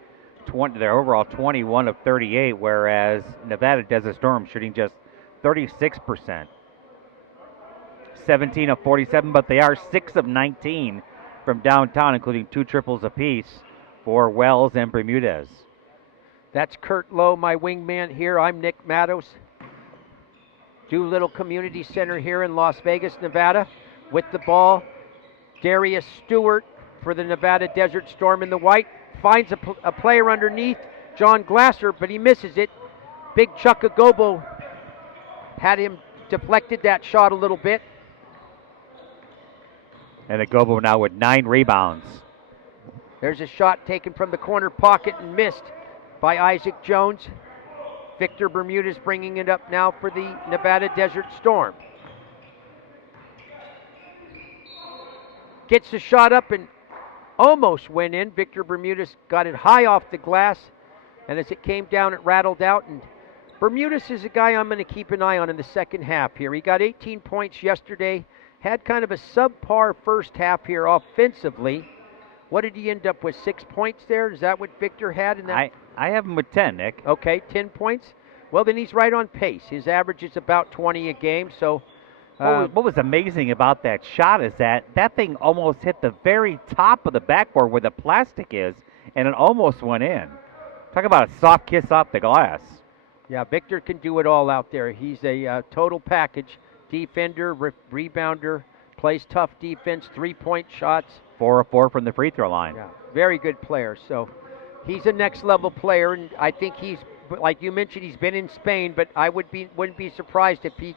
their overall 21 of 38, whereas Nevada Desert Storm shooting just 36%. 17 of 47, but they are 6 of 19 from downtown, including 2 triples apiece for Wells and Bermudez. That's Kurt Lowe, my wingman here. I'm Nick Matos. Doolittle Community Center here in Las Vegas, Nevada. With the ball, Darius Stewart for the Nevada Desert Storm in the white. Finds a player underneath, John Glasser, but he misses it. Big Chuck Agobo had him deflected that shot a little bit. And Agobo now with 9 rebounds. There's a shot taken from the corner pocket and missed by Isaac Jones. Victor Bermudez bringing it up now for the Nevada Desert Storm. Gets the shot up and almost went in. Victor Bermudez got it high off the glass, and as it came down, it rattled out. And Bermudez is a guy I'm going to keep an eye on in the second half here. He got 18 points yesterday, had kind of a subpar first half here offensively. What did he end up with, 6 points there? Is that what Victor had in that? I have him with 10, Nick. Okay, 10 points. Well, then he's right on pace. His average is about 20 a game, so... What was amazing about that shot is that thing almost hit the very top of the backboard where the plastic is, and it almost went in. Talk about a soft kiss off the glass. Yeah, Victor can do it all out there. He's a total package. Defender, rebounder, plays tough defense, three-point shots. 4 of 4 from the free throw line. Yeah, very good player. So he's a next-level player, and I think he's, like you mentioned, he's been in Spain, but I wouldn't be surprised if he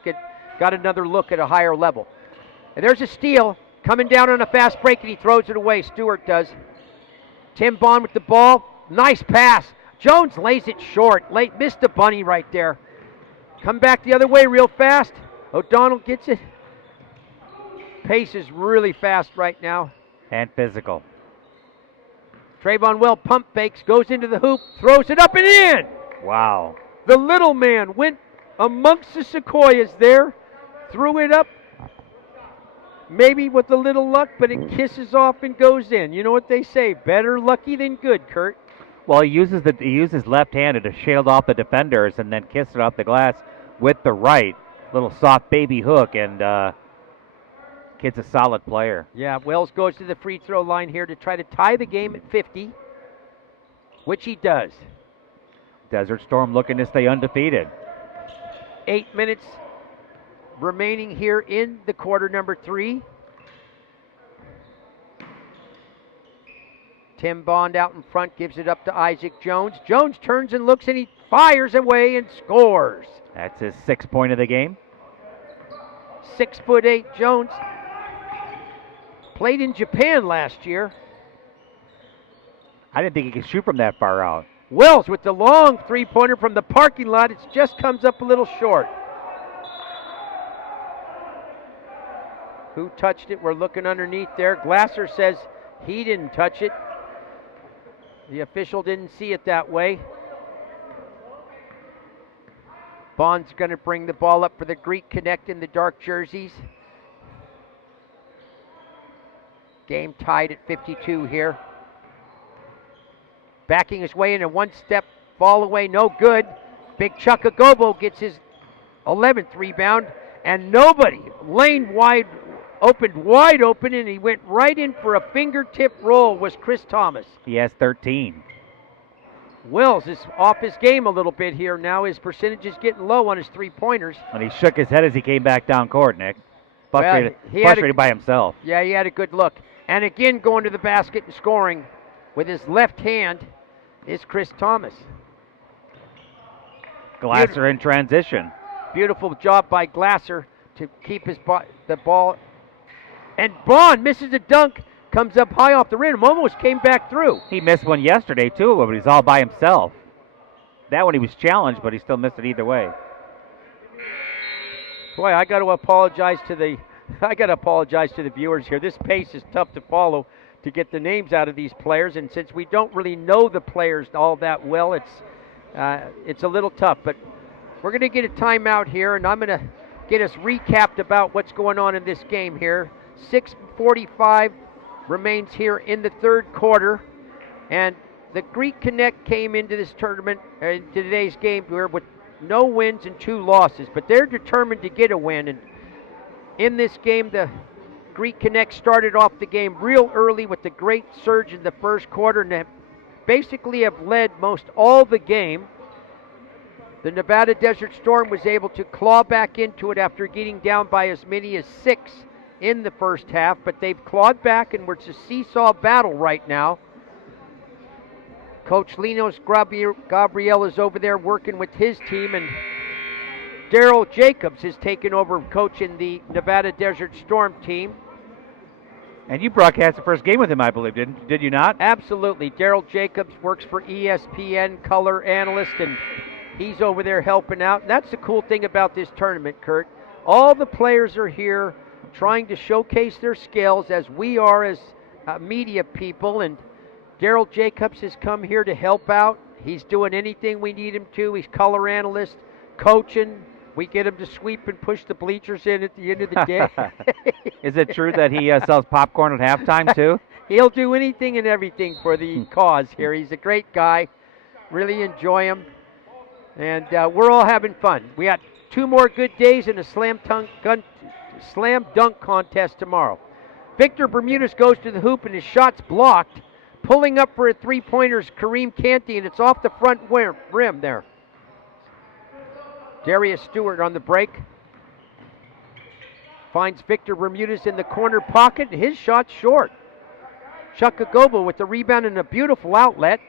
got another look at a higher level. And there's a steal coming down on a fast break, and he throws it away. Stewart does. Tim Bond with the ball. Nice pass. Jones lays it short. Missed the bunny right there. Come back the other way real fast. O'Donnell gets it. Pace is really fast right now. And physical. Trayvon Well pump fakes, goes into the hoop, throws it up and in. Wow. The little man went amongst the sequoias there, threw it up, maybe with a little luck, but it kisses off and goes in. You know what they say, better lucky than good, Kurt. Well, he uses left-handed to shield off the defenders and then kiss it off the glass with the right. Little soft baby hook, and kid's a solid player. Yeah, Wells goes to the free throw line here to try to tie the game at 50, which he does. Desert Storm looking to stay undefeated. 8 minutes remaining here in the quarter number 3. Tim Bond out in front, gives it up to Isaac Jones. Jones turns and looks, and he fires away and scores. That's his 6th point of the game. 6'8" Jones. Played in Japan last year. I didn't think he could shoot from that far out. Wells with the long three-pointer from the parking lot. It just comes up a little short. Who touched it? We're looking underneath there. Glasser says he didn't touch it. The official didn't see it that way. Bond's going to bring the ball up for the Greek Connect in the dark jerseys. Game tied at 52 here. Backing his way in a one-step fall away, no good. Big Chuck Agobo gets his 11th rebound, and nobody. Lane opened wide open, and he went right in for a fingertip roll was Chris Thomas. He has 13. Wells is off his game a little bit here now. His percentage is getting low on his three-pointers. And he shook his head as he came back down court, Nick. Frustrated by himself. Yeah, he had a good look. And again going to the basket and scoring with his left hand is Chris Thomas. Glasser in transition. Beautiful job by Glasser to keep the ball. And Bond misses a dunk, comes up high off the rim, almost came back through. He missed one yesterday too, but he's all by himself. That one he was challenged, but he still missed it either way. Boy, I got to apologize to the viewers here. This pace is tough to follow to get the names out of these players, and since we don't really know the players all that well, it's a little tough. But we're going to get a timeout here, and I'm going to get us recapped about what's going on in this game here. 6:45 remains here in the third quarter, and the Greek Connect came into this tournament, into today's game here with no wins and 2 losses, but they're determined to get a win. And in this game, the Greek Connect started off the game real early with the great surge in the first quarter, and basically have led most all the game. The Nevada Desert Storm was able to claw back into it after getting down by as many as 6 in the first half, but they've clawed back, and it's a seesaw battle right now. Coach Linos Gabriel is over there working with his team, and Daryl Jacobs has taken over coaching the Nevada Desert Storm team. And you broadcast the first game with him, I believe, did you not? Absolutely. Daryl Jacobs works for ESPN, color analyst, and he's over there helping out. And that's the cool thing about this tournament, Kurt. All the players are here trying to showcase their skills, as we are as media people, and Daryl Jacobs has come here to help out. He's doing anything we need him to. He's color analyst, coaching. We get him to sweep and push the bleachers in at the end of the day. Is it true that he sells popcorn at halftime too? He'll do anything and everything for the cause here. He's a great guy. Really enjoy him. And we're all having fun. We got 2 more good days and a slam dunk contest tomorrow. Victor Bermudez goes to the hoop and his shot's blocked. Pulling up for a 3-pointer is Kareem Canty, and it's off the front rim there. Darius Stewart on the break. Finds Victor Bermudez in the corner pocket, and his shot's short. Chuck Agobo with the rebound and a beautiful outlet.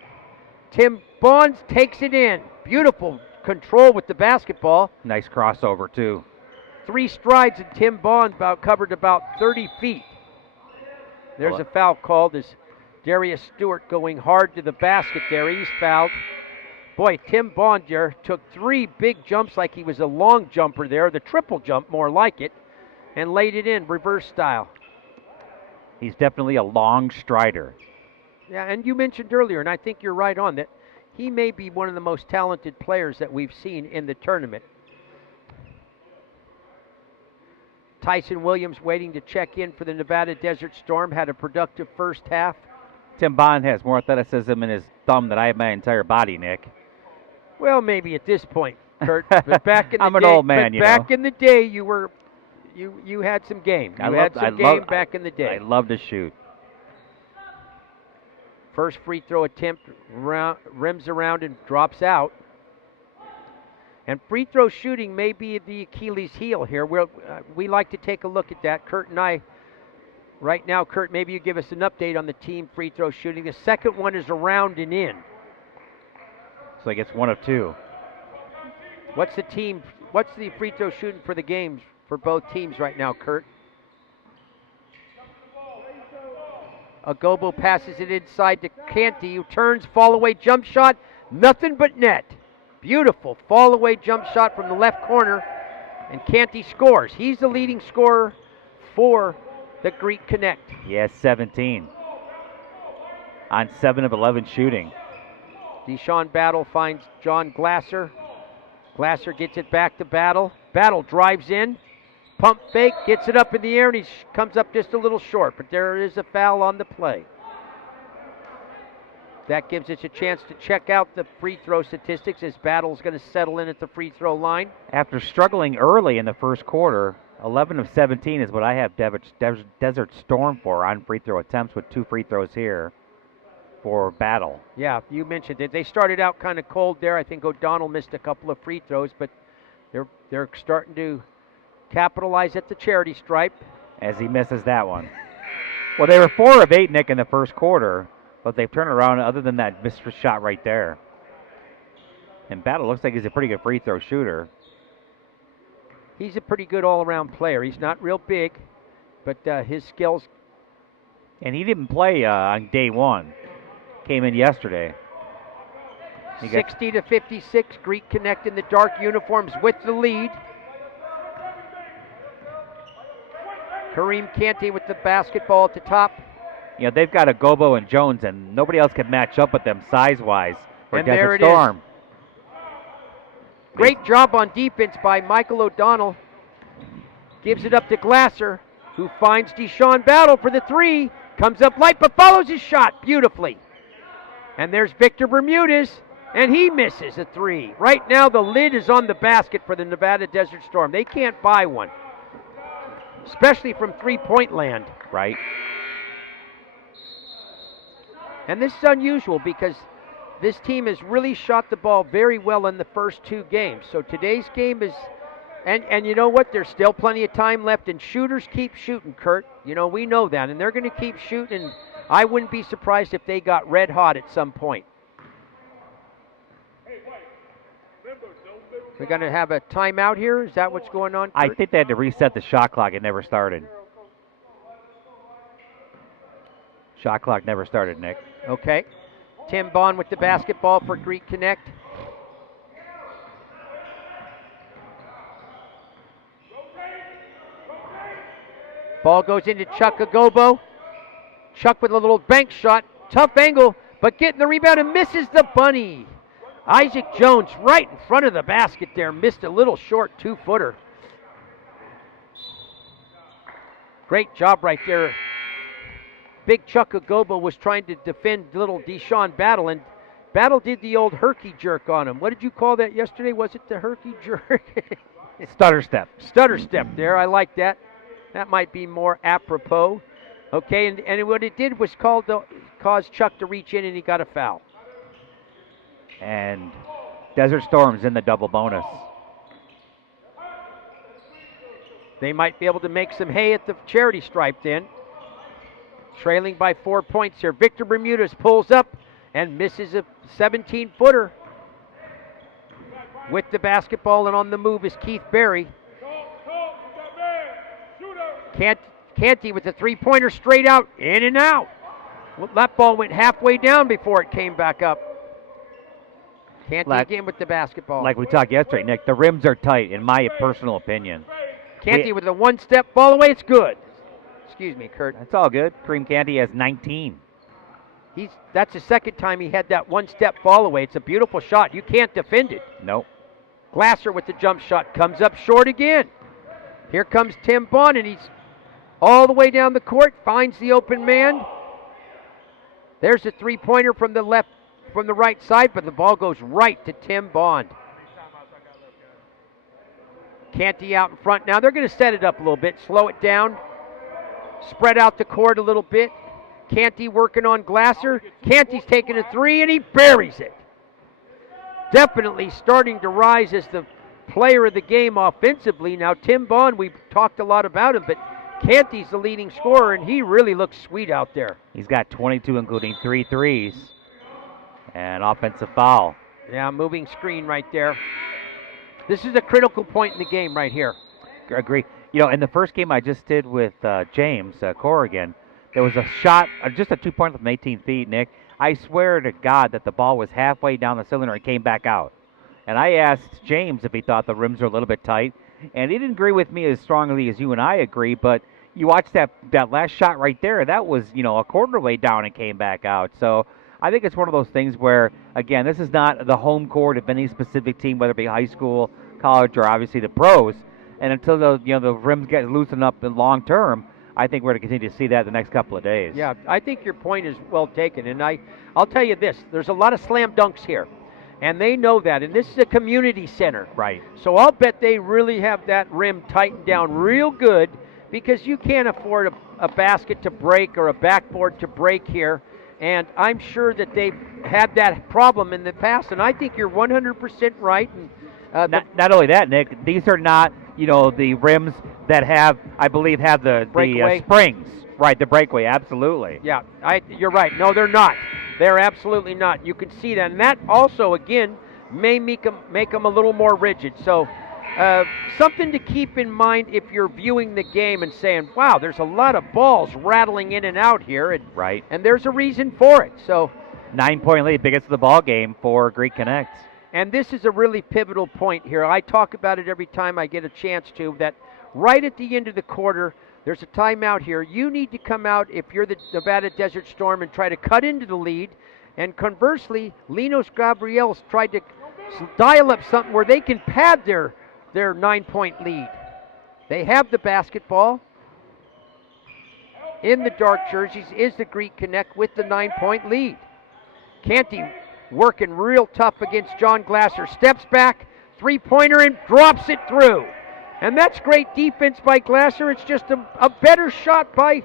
Tim Bonds takes it in. Beautiful control with the basketball. Nice crossover, too. 3 strides, and Tim Bonds covered about 30 feet. There's a foul called as Darius Stewart going hard to the basket there. He's fouled. Boy, Tim Bond there took 3 big jumps like he was a long jumper there, the triple jump more like it, and laid it in reverse style. He's definitely a long strider. Yeah, and you mentioned earlier, and I think you're right on, that he may be one of the most talented players that we've seen in the tournament. Tyson Williams waiting to check in for the Nevada Desert Storm, had a productive first half. Tim Bond has more athleticism in his thumb than I have my entire body, Nick. Well, maybe at this point, Kurt. But back in the I'm day, an old man, but back in the day, you had some game. You had some game back in the day. I love to shoot. First free throw attempt rims around and drops out. And free throw shooting may be the Achilles heel here. We like to take a look at that. Kurt and I, right now, Kurt, maybe you give us an update on the team free throw shooting. The second one is around and in. So he gets 1 of 2. What's the free throw shooting for the games for both teams right now, Kurt? Agobo passes it inside to Canty, who turns, fall away jump shot, nothing but net. Beautiful fall away jump shot from the left corner, and Canty scores. He's the leading scorer for the Greek Connect. He has 17 on 7 of 11 shooting. Deshaun Battle finds John Glasser. Glasser gets it back to Battle. Battle drives in, pump fake, gets it up in the air, and he comes up just a little short, but there is a foul on the play. That gives us a chance to check out the free throw statistics as Battle's going to settle in at the free throw line. After struggling early in the first quarter, 11 of 17 is what I have Desert Storm for on free throw attempts, with 2 free throws here for Battle. Yeah, you mentioned it. They started out kind of cold there. I think O'Donnell missed a couple of free throws, but they're starting to capitalize at the charity stripe. As he misses that one. Well, they were 4 of 8, Nick, in the first quarter, but they've turned around other than that missed shot right there. And Battle looks like he's a pretty good free throw shooter. He's a pretty good all-around player. He's not real big, but his skills. And he didn't play on day 1. Came in yesterday. 60 to 56, Greek Connect in the dark uniforms with the lead. Kareem Canty with the basketball at the top. You know, they've got a Gobo and Jones, and nobody else can match up with them size-wise for And Desert there it Storm. is. Great job on defense by Michael O'Donnell. Gives it up to Glasser, who finds Deshaun Battle for the 3. Comes up light, but follows his shot beautifully. And there's Victor Bermudez, and he misses a 3. Right now, the lid is on the basket for the Nevada Desert Storm. They can't buy one, especially from three-point land. Right. And this is unusual because this team has really shot the ball very well in the first 2 games. So today's game is, and you know what? There's still plenty of time left, and shooters keep shooting, Kurt. You know, we know that, and they're going to keep shooting. I wouldn't be surprised if they got red hot at some point. We're going to have a timeout here. Is that what's going on, Kurt? I think they had to reset the shot clock. It never started. Shot clock never started, Nick. Okay. Tim Bond with the basketball for Greek Connect. Ball goes into Chuck Agobo. Chuck with a little bank shot. Tough angle, but getting the rebound and misses the bunny. Isaac Jones right in front of the basket there. Missed a little short 2-footer. Great job right there. Big Chuck Agobo was trying to defend little Deshaun Battle, and Battle did the old herky jerk on him. What did you call that yesterday? Was it the herky jerk? Stutter step. Stutter step there. I like that. That might be more apropos. Okay, and what it did was cause Chuck to reach in, and he got a foul. And Desert Storm's in the double bonus. They might be able to make some hay at the charity stripe then. Trailing by 4 points here. Victor Bermudez pulls up and misses a 17-footer. With the basketball and on the move is Keith Berry. Canty with the 3-pointer straight out, in and out. Well, that ball went halfway down before it came back up. Canty again with the basketball. Like we talked yesterday, Nick, the rims are tight, in my personal opinion. Canty with a 1-step fall away, it's good. Excuse me, Kurt. That's all good. Kareem Canty has 19. That's the second time he had that 1-step fall away. It's a beautiful shot. You can't defend it. Nope. Glasser with the jump shot comes up short again. Here comes Tim Bond, and he's all the way down the court, finds the open man. There's a 3-pointer from the right side, but the ball goes right to Tim Bond. Canty out in front now. They're going to set it up a little bit, slow it down, spread out the court a little bit. Canty working on Glasser. Canty's taking a 3, and he buries it. Definitely starting to rise as the player of the game offensively. Now, Tim Bond, we've talked a lot about him, but Canty's the leading scorer, and he really looks sweet out there. He's got 22, including 3 threes. And offensive foul. Yeah, moving screen right there. This is a critical point in the game right here. Agree. You know, in the first game I just did with James Corrigan, there was a shot, just a 2-pointer from 18 feet, Nick. I swear to God that the ball was halfway down the cylinder and came back out. And I asked James if he thought the rims were a little bit tight, and he didn't agree with me as strongly as you and I agree, but you watch that last shot right there, that was, you know, a quarter way down and came back out. So I think it's one of those things where, again, this is not the home court of any specific team, whether it be high school, college, or obviously the pros. And until the rims get loosened up in long term, I think we're going to continue to see that the next couple of days. Yeah, I think your point is well taken. And I'll tell you this, there's a lot of slam dunks here. And they know that. And this is a community center. Right. So I'll bet they really have that rim tightened down real good, because you can't afford a basket to break or a backboard to break here. And I'm sure that they've had that problem in the past. And I think you're 100% right. And not only that, Nick, these are not, the rims that have the springs. Right, the breakaway, absolutely. Yeah, you're right. No, they're not. They're absolutely not. You can see that. And that also, again, may make them a little more rigid. So something to keep in mind if you're viewing the game and saying, wow, there's a lot of balls rattling in and out here. Right. And there's a reason for it. So 9-point lead, biggest of the ball game for Greek Connect. And this is a really pivotal point here. I talk about it every time I get a chance to, that right at the end of the quarter, there's a timeout here. You need to come out if you're the Nevada Desert Storm and try to cut into the lead. And conversely, Linos Gabriel's tried to dial up something where they can pad their 9-point lead. They have the basketball. In the dark jerseys is the Greek Connect with the 9-point lead. Canty working real tough against John Glasser. Steps back, three-pointer, and drops it through. And that's great defense by Glasser. It's just a better shot by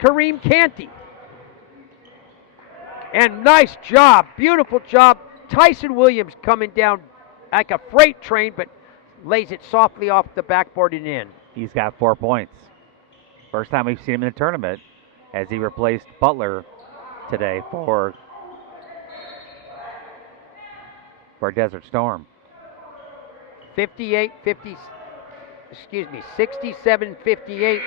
Kareem Canty. And nice job, beautiful job. Tyson Williams coming down like a freight train, but lays it softly off the backboard and in. He's got 4 points. First time we've seen him in the tournament as he replaced Butler today for Desert Storm. 67-58.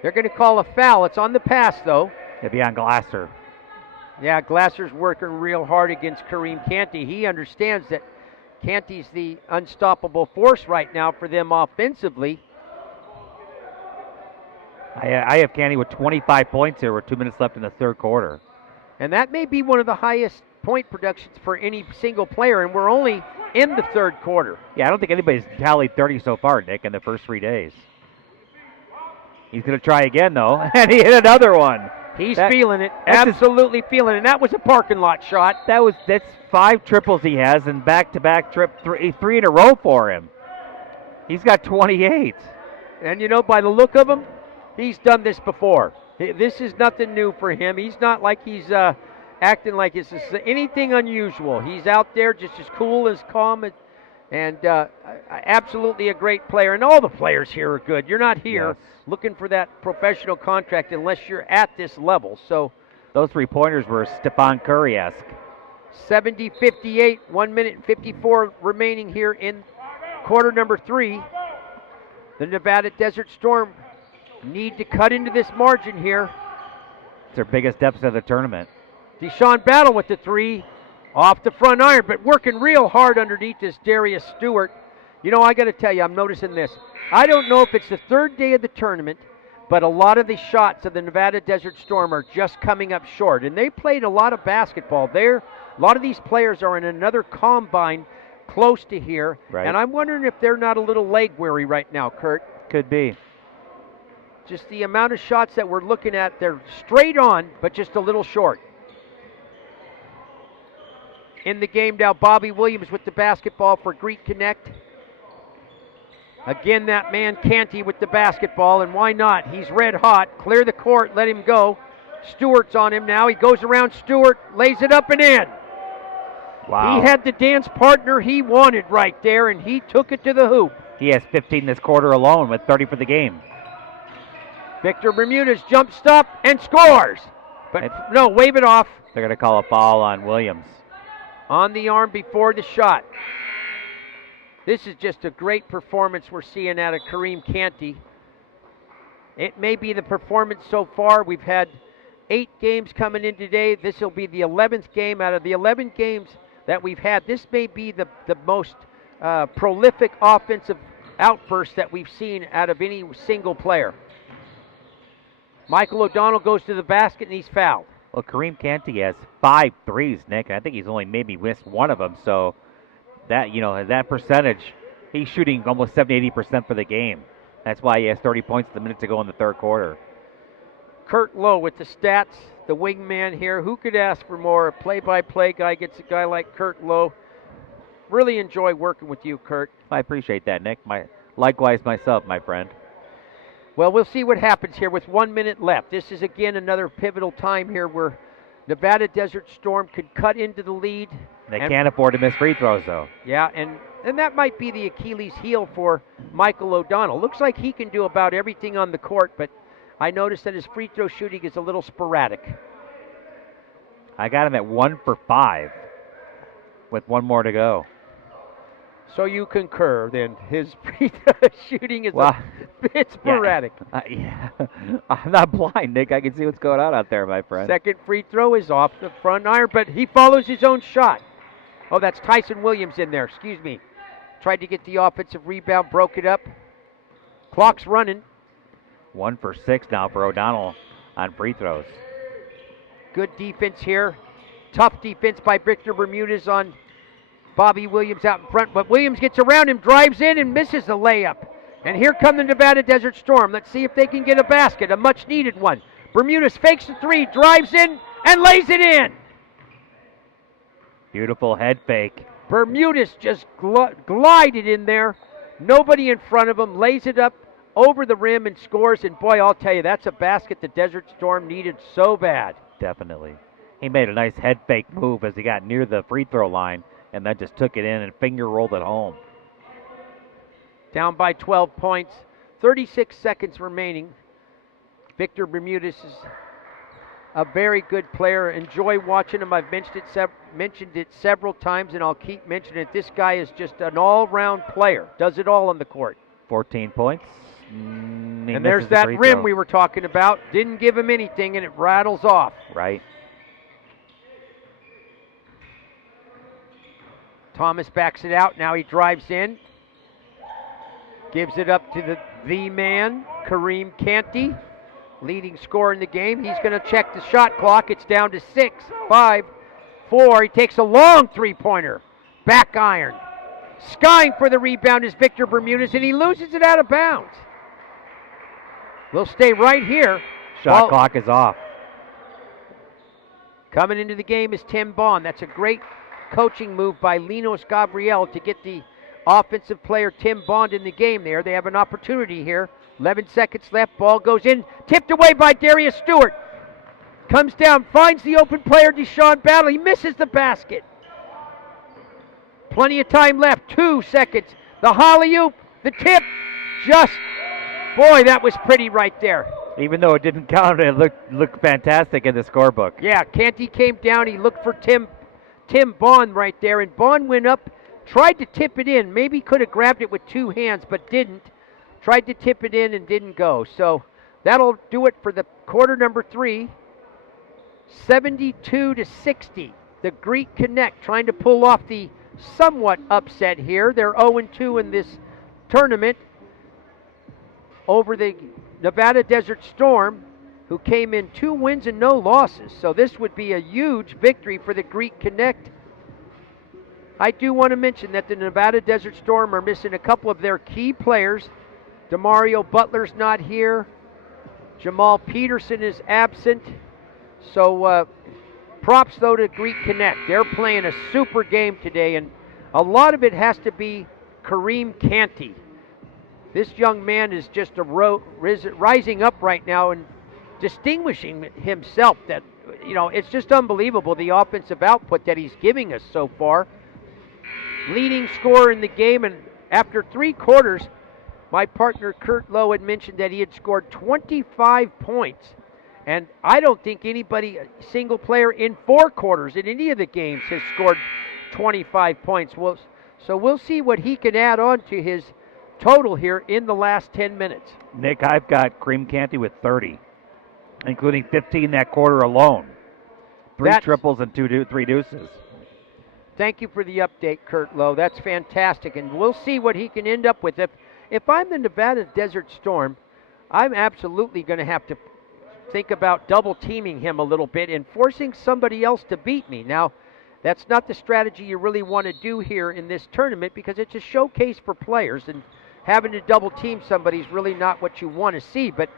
They're going to call a foul. It's on the pass, though. It'll be on Glasser. Yeah, Glasser's working real hard against Kareem Canty. He understands that Canty's the unstoppable force right now for them offensively. I have Canty with 25 points here with 2 minutes left in the third quarter. And that may be one of the highest point productions for any single player, and we're only in the third quarter. Yeah, I don't think anybody's tallied 30 so far, Nick, in the first 3 days. He's going to try again, though, and he hit another one. He's feeling it, absolutely feeling it. And that was a parking lot shot. That's 5 triples he has, and back-to-back three in a row for him. He's got 28. And you know, by the look of him, he's done this before. This is nothing new for him. He's not like he's acting like it's anything unusual. He's out there just as cool, as calm, and absolutely a great player. And all the players here are good. You're not here looking for that professional contract unless you're at this level. So those 3-pointers were Stephon Curry-esque. 70-58, 1 minute and 54 remaining here in quarter number 3. The Nevada Desert Storm need to cut into this margin here. It's their biggest deficit of the tournament. Deshaun Battle with the 3 off the front iron, but working real hard underneath this Darius Stewart. You know, I got to tell you, I'm noticing this. I don't know if it's the third day of the tournament, but a lot of the shots of the Nevada Desert Storm are just coming up short. And they played a lot of basketball there. A lot of these players are in another combine close to here. Right. And I'm wondering if they're not a little leg weary right now, Kurt. Could be. Just the amount of shots that we're looking at, they're straight on, but just a little short. In the game now, Bobby Williams with the basketball for Greek Connect. Again, that man Canty with the basketball, and why not? He's red hot. Clear the court, let him go. Stewart's on him now. He goes around Stewart, lays it up and in. Wow. He had the dance partner he wanted right there, and he took it to the hoop. He has 15 this quarter alone with 30 for the game. Victor Bermudez jump stop and scores. But no, wave it off. They're going to call a foul on Williams. On the arm before the shot. This is just a great performance we're seeing out of Kareem Canty. It may be the performance so far. We've had 8 games coming in today. This will be the 11th game. Out of the 11 games that we've had, this may be the most prolific offensive outburst that we've seen out of any single player. Michael O'Donnell goes to the basket and he's fouled. Well, Kareem Canty has 5 threes, Nick. I think he's only maybe missed one of them. So that, that percentage, he's shooting almost 70-80% for the game. That's why he has 30 points the minute to go in the third quarter. Kurt Lowe with the stats, the wingman here. Who could ask for more? A play-by-play guy gets a guy like Kurt Lowe. Really enjoy working with you, Kurt. I appreciate that, Nick. Likewise myself, my friend. Well, we'll see what happens here with 1 minute left. This is, again, another pivotal time here where Nevada Desert Storm could cut into the lead. They can't afford to miss free throws, though. Yeah, and that might be the Achilles heel for Michael O'Donnell. Looks like he can do about everything on the court, but I noticed that his free throw shooting is a little sporadic. I got him at 1 for 5 with 1 more to go. So you concur, then. His free throw shooting is a bit sporadic. Yeah. I'm not blind, Nick. I can see what's going on out there, my friend. Second free throw is off the front iron, but he follows his own shot. Oh, that's Tyson Williams in there. Excuse me. Tried to get the offensive rebound, broke it up. Clock's running. 1 for 6 now for O'Donnell on free throws. Good defense here. Tough defense by Victor Bermudez on Bobby Williams out in front. But Williams gets around him, drives in, and misses the layup. And here come the Nevada Desert Storm. Let's see if they can get a basket, a much-needed one. Bermudez fakes the three, drives in, and lays it in. Beautiful head fake. Bermudez just glided in there. Nobody in front of him, lays it up over the rim and scores. And boy, I'll tell you, that's a basket the Desert Storm needed so bad. Definitely. He made a nice head fake move as he got near the free throw line and then just took it in and finger rolled it home. Down by 12 points, 36 seconds remaining. Victor Bermudez is a very good player. Enjoy watching him. I've mentioned it several times, and I'll keep mentioning it. This guy is just an all-round player. Does it all on the court. 14 points. And there's that rim we were talking about. Didn't give him anything, and it rattles off. Right. Thomas backs it out. Now he drives in. Gives it up to the man, Kareem Canty. Leading scorer in the game. He's going to check the shot clock. It's down to 6, 5, 4. He takes a long three-pointer. Back iron. Skying for the rebound is Victor Bermudez, and he loses it out of bounds. We'll stay right here. Shot clock is off. Coming into the game is Tim Bond. That's a great coaching move by Linus Gabriel to get the offensive player Tim Bond in the game there. They have an opportunity here. 11 seconds left. Ball goes in. Tipped away by Darius Stewart. Comes down. Finds the open player, Deshaun Battle. He misses the basket. Plenty of time left. 2 seconds. The alley-oop. The tip. Boy, that was pretty right there. Even though it didn't count, it looked fantastic in the scorebook. Yeah, Canty came down. He looked for Tim Bond right there. And Bond went up, tried to tip it in. Maybe could have grabbed it with 2 hands, but didn't. Tried to tip it in and didn't go. So that'll do it for the quarter number 3. 72-60. The Greek Connect trying to pull off the somewhat upset here. They're 0-2 in this tournament over the Nevada Desert Storm, who came in 2 wins and no losses. So this would be a huge victory for the Greek Connect. I do want to mention that the Nevada Desert Storm are missing a couple of their key players. Demario Butler's not here. Jamal Peterson is absent. So props, though, to Greek Connect. They're playing a super game today, and a lot of it has to be Kareem Canty. This young man is just rising up right now and distinguishing himself. That, it's just unbelievable, the offensive output that he's giving us so far. Leading scorer in the game, and after 3 quarters, my partner Kurt Lowe had mentioned that he had scored 25 points. And I don't think anybody, single player in 4 quarters in any of the games has scored 25 points. So we'll see what he can add on to his total here in the last 10 minutes. Nick, I've got Kareem Canty with 30, including 15 that quarter alone. 3 triples and 3 deuces. Thank you for the update, Kurt Lowe. That's fantastic. And we'll see what he can end up with. If I'm the Nevada Desert Storm, I'm absolutely going to have to think about double teaming him a little bit and forcing somebody else to beat me. Now, that's not the strategy you really want to do here in this tournament, because it's a showcase for players, and having to double team somebody is really not what you want to see. But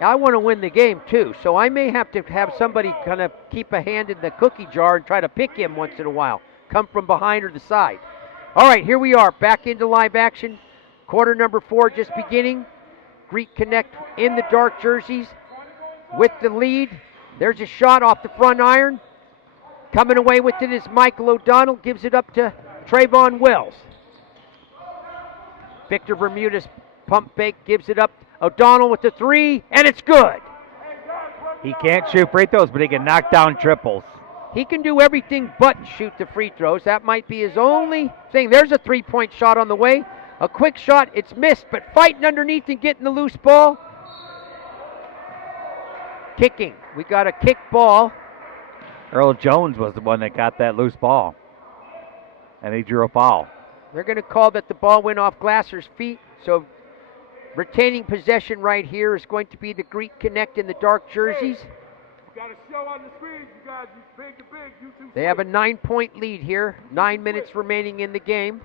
I want to win the game too, so I may have to have somebody kind of keep a hand in the cookie jar and try to pick him once in a while, come from behind or the side. All right, here we are back into live action. Quarter number 4 just beginning. Greek Connect in the dark jerseys with the lead. There's a shot off the front iron. Coming away with it is Michael O'Donnell. Gives it up to Trayvon Wells. Victor Bermudez pump fake, gives it up. O'Donnell with the three, and it's good. He can't shoot free throws, but he can knock down triples. He can do everything but shoot the free throws. That might be his only thing. There's a three-point shot on the way. A quick shot, it's missed, but fighting underneath and getting the loose ball. Kicking. We got a kick ball. Earl Jones was the one that got that loose ball, and he drew a foul. They're going to call that the ball went off Glasser's feet, so retaining possession right here is going to be the Greek Connect in the dark jerseys. They have a 9-point lead here. 9 minutes remaining in the game.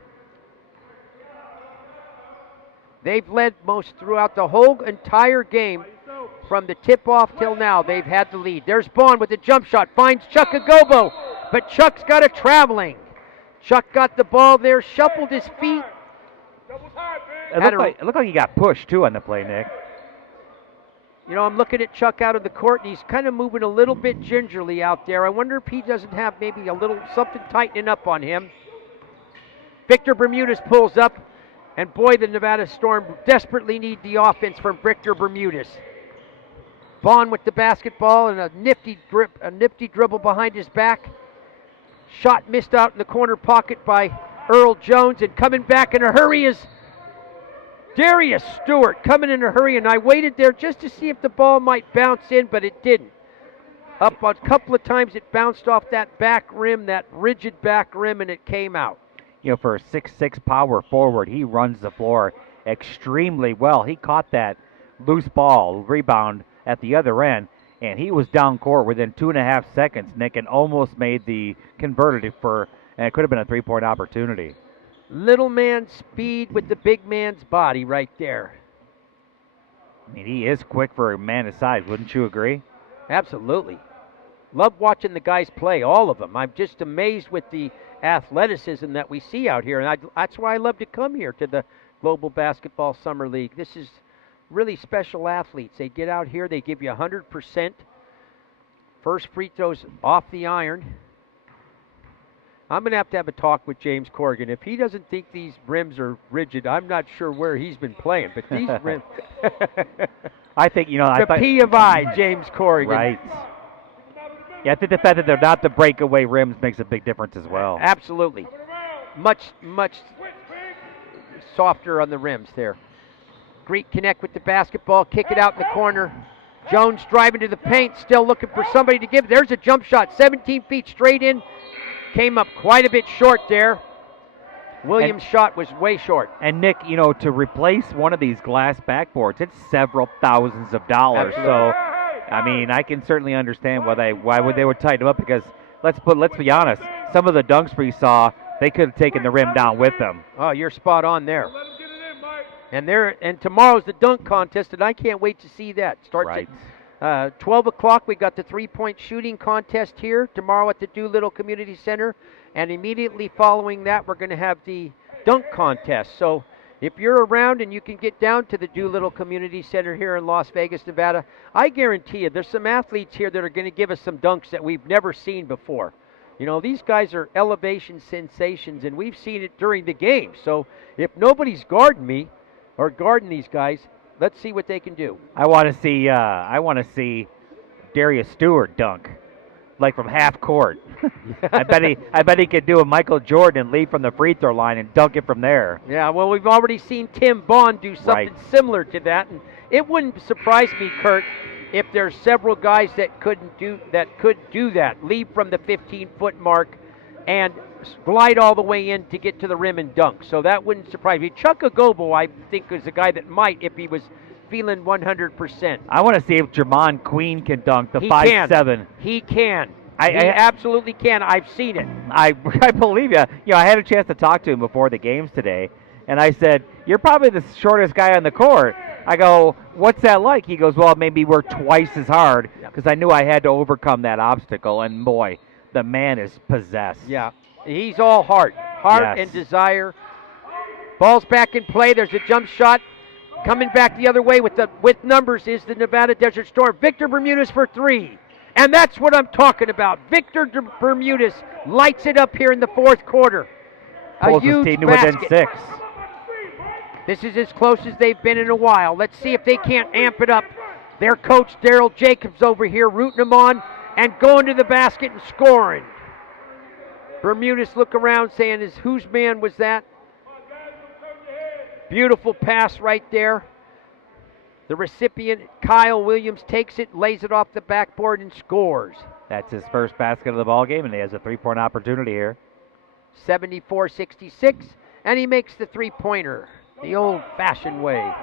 They've led most throughout the whole entire game. From the tip-off till now, they've had the lead. There's Bond with the jump shot. Finds Chuck Agobo, but Chuck's got a traveling. Chuck got the ball there, shuffled his feet. It looked like he got pushed, too, on the play, Nick. You know, I'm looking at Chuck out of the court, and he's kind of moving a little bit gingerly out there. I wonder if he doesn't have maybe a little something tightening up on him. Victor Bermudez pulls up, and boy, the Nevada Storm desperately need the offense from Victor Bermudez. Bond with the basketball and a nifty dribble behind his back. Shot missed out in the corner pocket by Earl Jones, and coming back in a hurry is Darius Stewart coming in a hurry, and I waited there just to see if the ball might bounce in, but it didn't. Up a couple of times it bounced off that back rim, that rigid back rim, and it came out. You know, for a 6'6" power forward, he runs the floor extremely well. He caught that loose ball rebound at the other end, and he was down court within 2.5 seconds, Nick, and almost made the converted and it could have been a 3-point opportunity. Little man speed with the big man's body right there. I mean, he is quick for a man his size, wouldn't you agree? Absolutely. Love watching the guys play, all of them. I'm just amazed with the athleticism that we see out here, and that's why I love to come here to the Global Basketball Summer League. This is really special athletes. They get out here, they give you 100%. First free throws off the iron. I'm going to have a talk with James Corrigan. If he doesn't think these rims are rigid, I'm not sure where he's been playing, but these rims... I think, the P of I, James Corrigan. Right. Yeah, I think the fact that they're not the breakaway rims makes a big difference as well. Absolutely. Much softer on the rims there. Greek Connect with the basketball, kick it out in the corner. Jones driving to the paint, still looking for somebody to give. There's a jump shot, 17 feet straight in. Came up quite a bit short there. Williams' shot was way short. And Nick, to replace one of these glass backboards, it's several thousands of dollars. Absolutely. So, I mean, I can certainly understand why would they would tighten them up, because let's be honest, some of the dunks we saw, they could have taken the rim down with them. Oh, you're spot on there. And tomorrow's the dunk contest, and I can't wait to see that. Starts at 12 o'clock. We got the three-point shooting contest here tomorrow at the Doolittle Community Center, and immediately following that, we're going to have the dunk contest. So if you're around and you can get down to the Doolittle Community Center here in Las Vegas, Nevada, I guarantee you there's some athletes here that are going to give us some dunks that we've never seen before. These guys are elevation sensations, and we've seen it during the game. So if nobody's guarding me, or guarding these guys, let's see what they can do. I want to see Darius Stewart dunk, like from half court. I bet he could do a Michael Jordan and lead from the free throw line and dunk it from there. Yeah, well, we've already seen Tim Bond do something similar to that, and it wouldn't surprise me, Kurt, if there's several guys that could do that, leave from the 15-foot mark and glide all the way in to get to the rim and dunk. So that wouldn't surprise me. Chuck Agobo, I think, is a guy that might if he was feeling 100%. I want to see if Jermon Queen can dunk the 5'7". He can. He absolutely can. I've seen it. I believe you. I had a chance to talk to him before the games today, and I said, "You're probably the shortest guy on the court." I go, "What's that like?" He goes, "Well, maybe we're twice as hard," because I knew I had to overcome that obstacle, and boy, the man is possessed. Yeah. He's all heart and desire. Ball's back in play. There's a jump shot. Coming back the other way with numbers is the Nevada Desert Storm. Victor Bermudez for three. And that's what I'm talking about. Victor Bermudez lights it up here in the fourth quarter. Pulls his team to within 6. This is as close as they've been in a while. Let's see if they can't amp it up. Their coach, Daryl Jacobs, over here rooting them on and going to the basket and scoring. Bermudez look around saying, whose man was that? Beautiful pass right there. The recipient, Kyle Williams, takes it, lays it off the backboard, and scores. That's his first basket of the ball game, and he has a three-point opportunity here. 74-66, and he makes the three-pointer the old-fashioned way.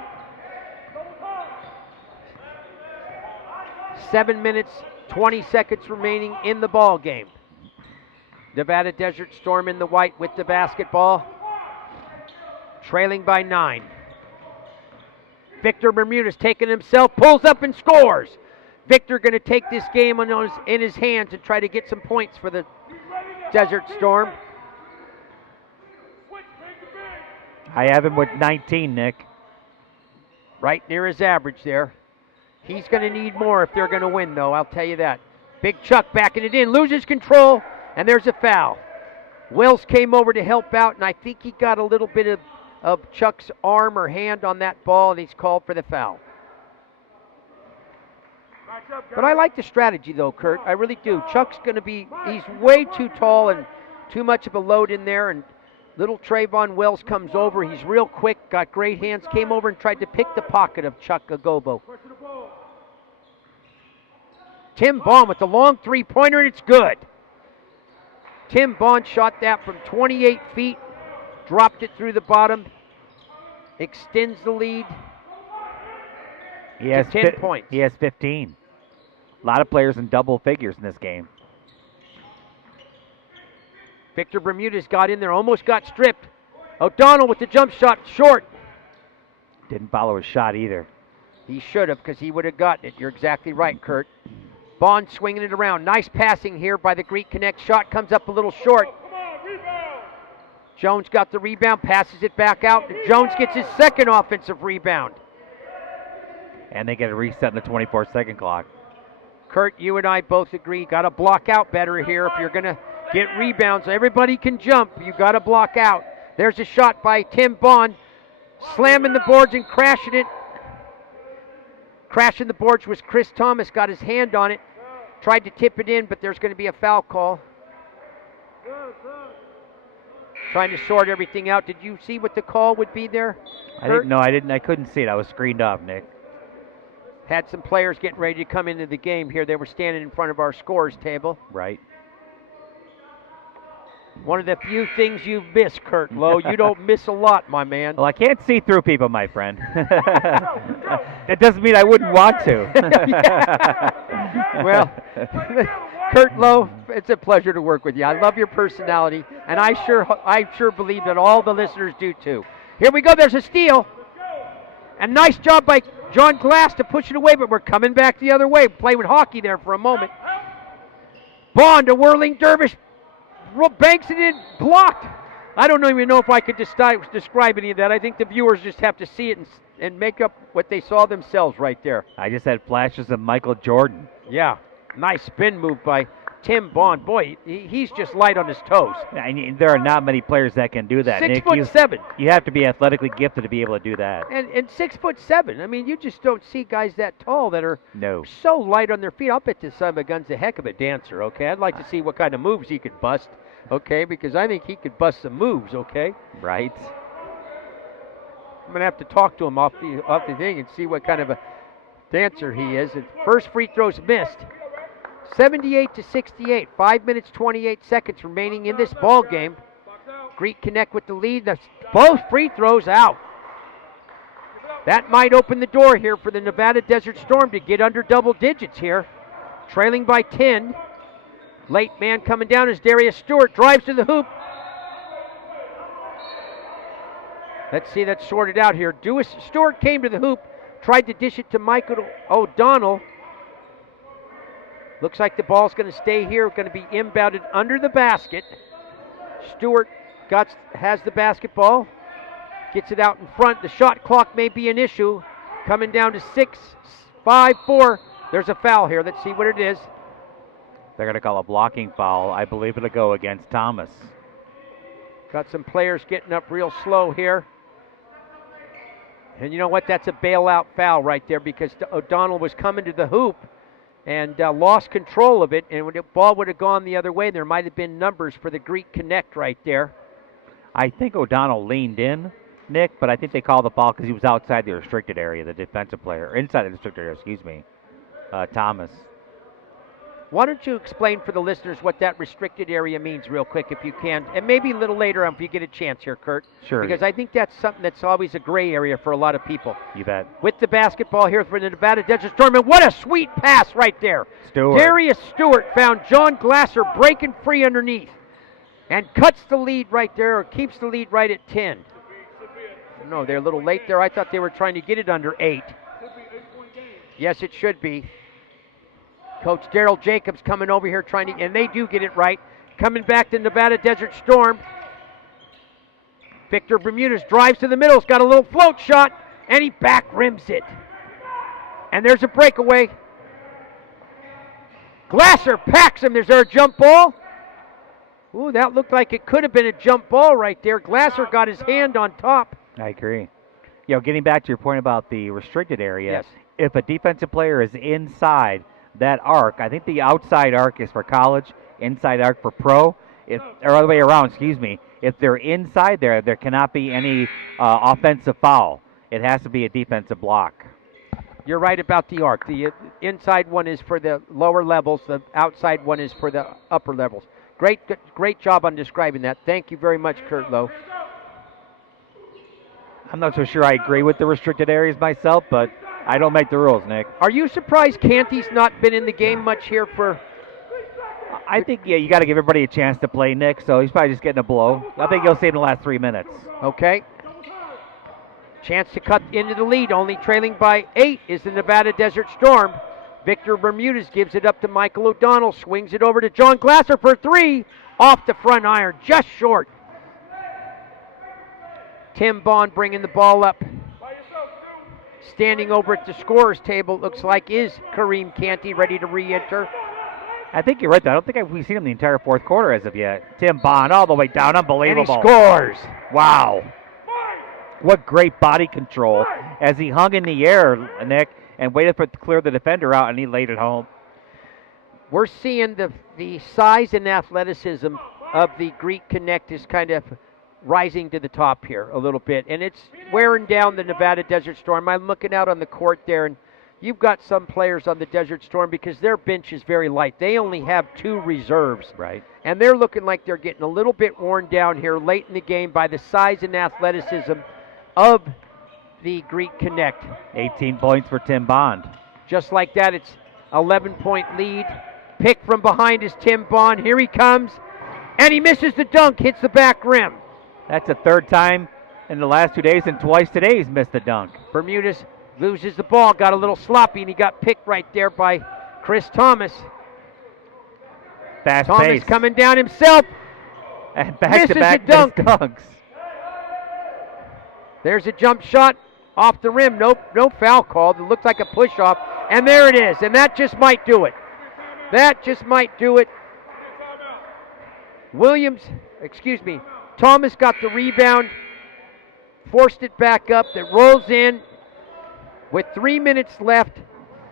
7 minutes, 20 seconds remaining in the ball game. Nevada Desert Storm in the white with the basketball, trailing by 9. Victor Bermudez taking himself, pulls up and scores. Victor going to take this game in his hands and try to get some points for the Desert Storm. I have him with 19, Nick. Right near his average there. He's going to need more if they're going to win, though, I'll tell you that. Big Chuck backing it in, loses control, and there's a foul. Wells came over to help out, and I think he got a little bit of Chuck's arm or hand on that ball, and he's called for the foul. But I like the strategy, though, Kurt. I really do. Chuck's going to he's way too tall and too much of a load in there, and little Trayvon Wells comes over. He's real quick, got great hands, came over and tried to pick the pocket of Chuck Agobo. Tim Bond with the long three-pointer, and it's good. Tim Bond shot that from 28 feet, dropped it through the bottom, extends the lead to 10 points. He has 15. A lot of players in double figures in this game. Victor Bermudez got in there, almost got stripped. O'Donnell with the jump shot, short. Didn't follow his shot either. He should have, because he would have gotten it. You're exactly right, Kurt. Bond swinging it around. Nice passing here by the Greek Connect. Shot comes up a little short. Jones got the rebound, passes it back out. And Jones gets his second offensive rebound. And they get a reset in the 24-second clock. Kurt, you and I both agree, got to block out better here if you're going to get rebounds. Everybody can jump. You got to block out. There's a shot by Tim Bond, slamming the boards and crashing it. Crashing the boards was Chris Thomas, got his hand on it. Tried to tip it in, but there's going to be a foul call. Trying to sort everything out. Did you see what the call would be there? I didn't know. I couldn't see it. I was screened off, Nick. Had some players getting ready to come into the game here. They were standing in front of our scores table. Right. One of the few things you've missed, Kurt Lowe. You don't miss a lot, my man. Well, I can't see through people, my friend. That doesn't mean I wouldn't want to. Well, Kurt Lowe, it's a pleasure to work with you. I love your personality, and I sure believe that all the listeners do too. Here we go. There's a steal. And nice job by John Glass to push it away, but we're coming back the other way. Play with hockey there for a moment. Bond, a whirling dervish, banks it in, blocked. I don't even know if I could describe any of that. I think the viewers just have to see it and make up what they saw themselves right there. I just had flashes of Michael Jordan. Yeah, nice spin move by Tim Bond. Boy, he's just light on his toes. I mean, there are not many players that can do that. 6'7". You have to be athletically gifted to be able to do that. And 6'7". I mean, you just don't see guys that tall that are so light on their feet. I'll bet this son of a gun's a heck of a dancer, okay? I'd like to see what kind of moves he could bust, okay? Because I think he could bust some moves, okay? Right. I'm going to have to talk to him off the thing and see what kind of a dancer he is. And first free throw's missed. 78-68, 5 minutes, 28 seconds remaining in this ball game. Greek Connect with the lead. Both free throws out. That might open the door here for the Nevada Desert Storm to get under double digits here. Trailing by 10. Late man coming down is Darius Stewart. Drives to the hoop. Let's see that sorted out here. Stewart came to the hoop. Tried to dish it to Michael O'Donnell. Looks like the ball's going to stay here. Going to be inbounded under the basket. Stewart has the basketball. Gets it out in front. The shot clock may be an issue. Coming down to 6, 5, 4. There's a foul here. Let's see what it is. They're going to call a blocking foul. I believe it'll go against Thomas. Got some players getting up real slow here. And you know what? That's a bailout foul right there because O'Donnell was coming to the hoop and lost control of it. And when the ball would have gone the other way, there might have been numbers for the Greek Connect right there. I think O'Donnell leaned in, Nick, but I think they called the ball because he was outside the restricted area, the defensive player. Inside the restricted area, excuse me. Thomas. Why don't you explain for the listeners what that restricted area means real quick if you can, and maybe a little later on if you get a chance here, Kurt. Sure. Because I think that's something that's always a gray area for a lot of people. You bet. With the basketball here for the Nevada Desert Storm, and what a sweet pass right there. Stewart. Darius Stewart found John Glasser breaking free underneath and cuts the lead right there, or keeps the lead right at 10. No, they're a little late there. I thought they were trying to get it under 8. Yes, it should be. Coach Daryl Jacobs coming over here trying to, and they do get it right. Coming back to Nevada Desert Storm. Victor Bermudez drives to the middle. He's got a little float shot, and he back rims it. And there's a breakaway. Glasser packs him. Is there a jump ball? Ooh, that looked like it could have been a jump ball right there. Glasser got his hand on top. I agree. Getting back to your point about the restricted area, Yes. If a defensive player is inside that arc, I think the outside arc is for college, inside arc for pro, or other way around, excuse me. If they're inside there cannot be any offensive foul. It has to be a defensive block. You're right about the arc. The inside one is for the lower levels. The outside one is for the upper levels. Great job on describing that. Thank you very much, Kurt Lowe. I'm not so sure I agree with the restricted areas myself, but I don't make the rules, Nick. Are you surprised Canty's not been in the game much here for... I think, you got to give everybody a chance to play, Nick, so he's probably just getting a blow. I think he'll save the last 3 minutes. Okay. Chance to cut into the lead. Only trailing by 8 is the Nevada Desert Storm. Victor Bermudez gives it up to Michael O'Donnell. Swings it over to John Glasser for 3. Off the front iron. Just short. Tim Bond bringing the ball up. Standing over at the scorer's table, looks like is Kareem Canty, ready to re-enter. I think you're right, though. I don't think we've seen him the entire fourth quarter as of yet. Tim Bond all the way down. Unbelievable. And he scores. Wow. What great body control as he hung in the air, Nick, and waited for it to clear the defender out, and he laid it home. We're seeing the size and athleticism of the Greek Connect is kind of rising to the top here a little bit, and it's wearing down the Nevada Desert Storm. I'm looking out on the court there, and you've got some players on the Desert Storm because their bench is very light. They only have 2 reserves. Right. And they're looking like they're getting a little bit worn down here late in the game by the size and athleticism of the Greek Connect. 18 points for Tim Bond. Just like that, it's 11-point lead. Pick from behind is Tim Bond. Here he comes, and he misses the dunk, hits the back rim. That's the third time in the last 2 days, and twice today he's missed the dunk. Bermudez loses the ball, got a little sloppy, and he got picked right there by Chris Thomas. Fast Thomas pace. coming down himself. And back-to-back misses a dunk. dunks. There's a jump shot off the rim. No foul called. It looked like a push-off. And there it is. And that just might do it. That just might do it. Thomas got the rebound, forced it back up. That rolls in. With 3 minutes left,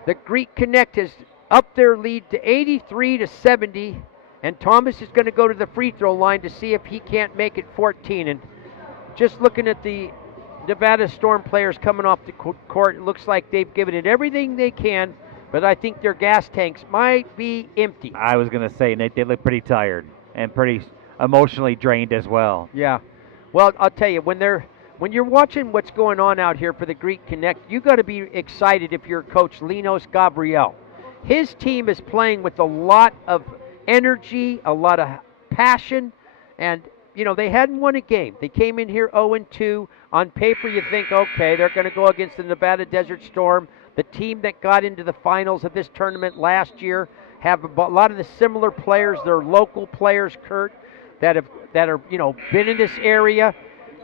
the Greek Connect has upped their lead to 83-70. And Thomas is going to go to the free throw line to see if he can't make it 14. And just looking at the Nevada Storm players coming off the court, it looks like they've given it everything they can, but I think their gas tanks might be empty. I was going to say, Nate, they look pretty tired and pretty emotionally drained as well. Yeah. Well, I'll tell you, when you're watching what's going on out here for the Greek Connect, you got to be excited if you're Coach Linos Gabriel. His team is playing with a lot of energy, a lot of passion, and they hadn't won a game. They came in here 0-2. On paper, you think, okay, they're going to go against the Nevada Desert Storm, the team that got into the finals of this tournament last year, have a lot of the similar players. They're local players, Kurt, that are been in this area,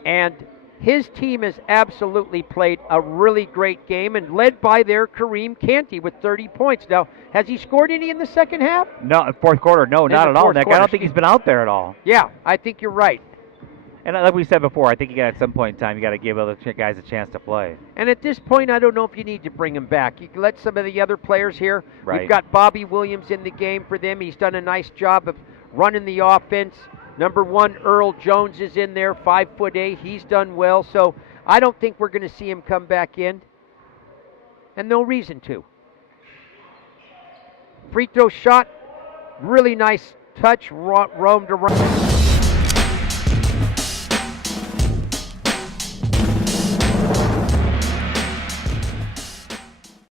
and his team has absolutely played a really great game and led by their Kareem Canty with 30 points. Now, has he scored any in the second half? No, fourth quarter, no, not at all, Nick. I don't think he's been out there at all. Yeah, I think you're right. And like we said before, I think you got at some point in time you got to give other guys a chance to play. And at this point, I don't know if you need to bring him back. You can let some of the other players here. Right. We've got Bobby Williams in the game for them. He's done a nice job of running the offense. Number 1, Earl Jones is in there, 5'8". He's done well. So I don't think we're going to see him come back in. And no reason to. Free throw shot. Really nice touch. Roamed around.